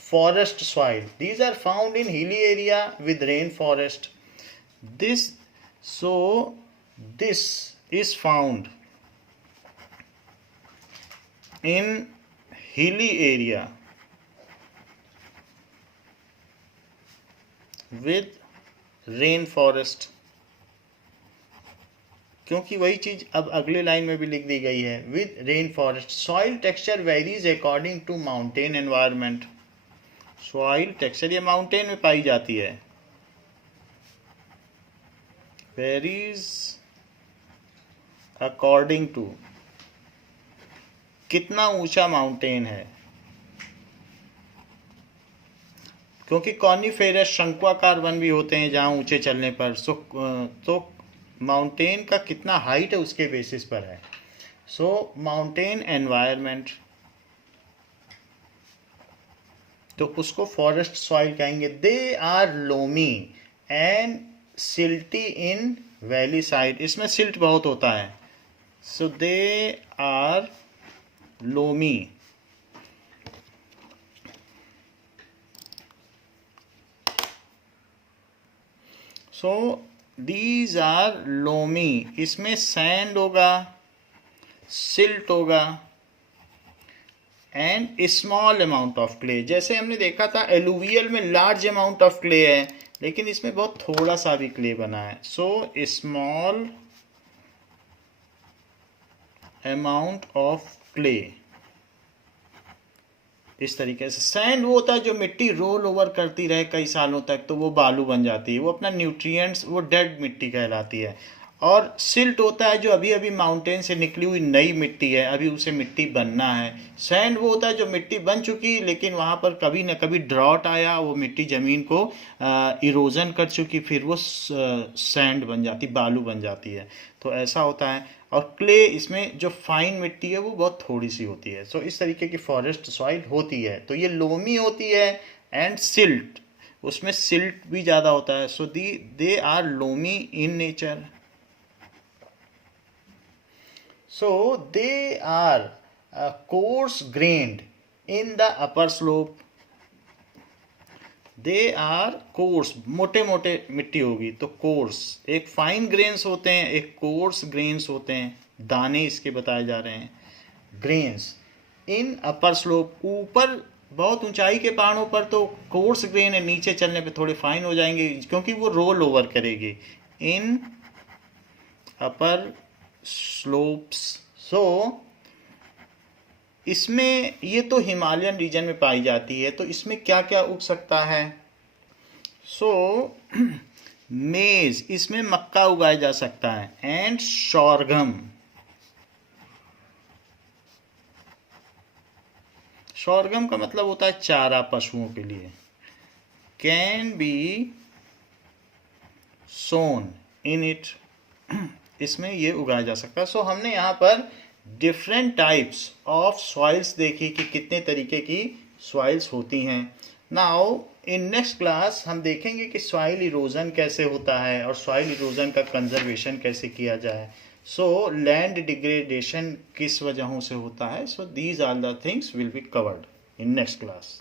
forest soil. These are found in hilly area with rain forest. This is found in hilly area with rain forest। क्योंकि वही चीज अब अगले लाइन में भी लिख दी गई है, with rain forest. Soil texture varies according to mountain environment. Soil texture ये माउंटेन में पाई जाती है, वेरीज अकॉर्डिंग टू कितना ऊंचा माउंटेन है, क्योंकि कॉनिफेरस शंक्वाकार वन भी होते हैं जहां ऊंचे चलने पर। तो माउंटेन का कितना हाइट है उसके बेसिस पर है। सो माउंटेन एनवायरनमेंट, तो उसको फॉरेस्ट सॉइल कहेंगे। They are loamy and silty in valley side. इसमें सिल्ट बहुत होता है, so they are loamy. So these are loamy. इसमें सैंड होगा, सिल्ट होगा and small amount of clay. जैसे हमने देखा था एलुवियल में लार्ज अमाउंट ऑफ क्ले है, लेकिन इसमें बहुत थोड़ा सा भी क्ले बना है। So small amount of clay. इस तरीके से सैंड वो होता है जो मिट्टी रोल ओवर करती रहे कई सालों तक, तो वो बालू बन जाती है, वो अपना न्यूट्रिएंट्स, वो डेड मिट्टी कहलाती है। और सिल्ट होता है जो अभी अभी माउंटेन से निकली हुई नई मिट्टी है, अभी उसे मिट्टी बनना है। सैंड वो होता है जो मिट्टी बन चुकी लेकिन वहाँ पर कभी न कभी ड्रॉट आया, वो मिट्टी ज़मीन को इरोजन कर चुकी, फिर वो सैंड बन जाती, बालू बन जाती है। तो ऐसा होता है। और क्ले, इसमें जो फाइन मिट्टी है वो बहुत थोड़ी सी होती है। सो इस तरीके की फॉरेस्ट सॉइल होती है। तो ये लोमी होती है एंड सिल्ट, उसमें सिल्ट भी ज़्यादा होता है। So they are loamy in nature. So they are coarse grained in the upper slope. They are coarse, मोटे मोटे मिट्टी होगी तो कोर्स। एक फाइन ग्रेन्स होते हैं, एक कोर्स ग्रेन्स होते हैं, दाने इसके बताए जा रहे हैं, ग्रेन्स इन अपर स्लोप। ऊपर बहुत ऊंचाई के पहाड़ों पर तो कोर्स ग्रेन है, नीचे चलने पे थोड़े फाइन हो जाएंगे क्योंकि वो रोल ओवर करेगी। इन अपर स्लोप्स। सो इसमें ये तो हिमालयन रीजन में पाई जाती है, तो इसमें क्या क्या उग सकता है। सो मेज, इसमें मक्का उगाया जा सकता है, एंड शोरगम। शोरगम का मतलब होता है चारा पशुओं के लिए। Can be sown in it, इसमें ये उगाया जा सकता है। सो हमने यहाँ पर डिफरेंट टाइप्स ऑफ सॉइल्स देखी कि कितने तरीके की सॉइल्स होती हैं। नाउ इन नेक्स्ट क्लास हम देखेंगे कि सॉइल इरोजन कैसे होता है और सॉइल इरोजन का कंजर्वेशन कैसे किया जाए। सो लैंड डिग्रेडेशन किस वजहों से होता है। So these are the things will be covered in next class.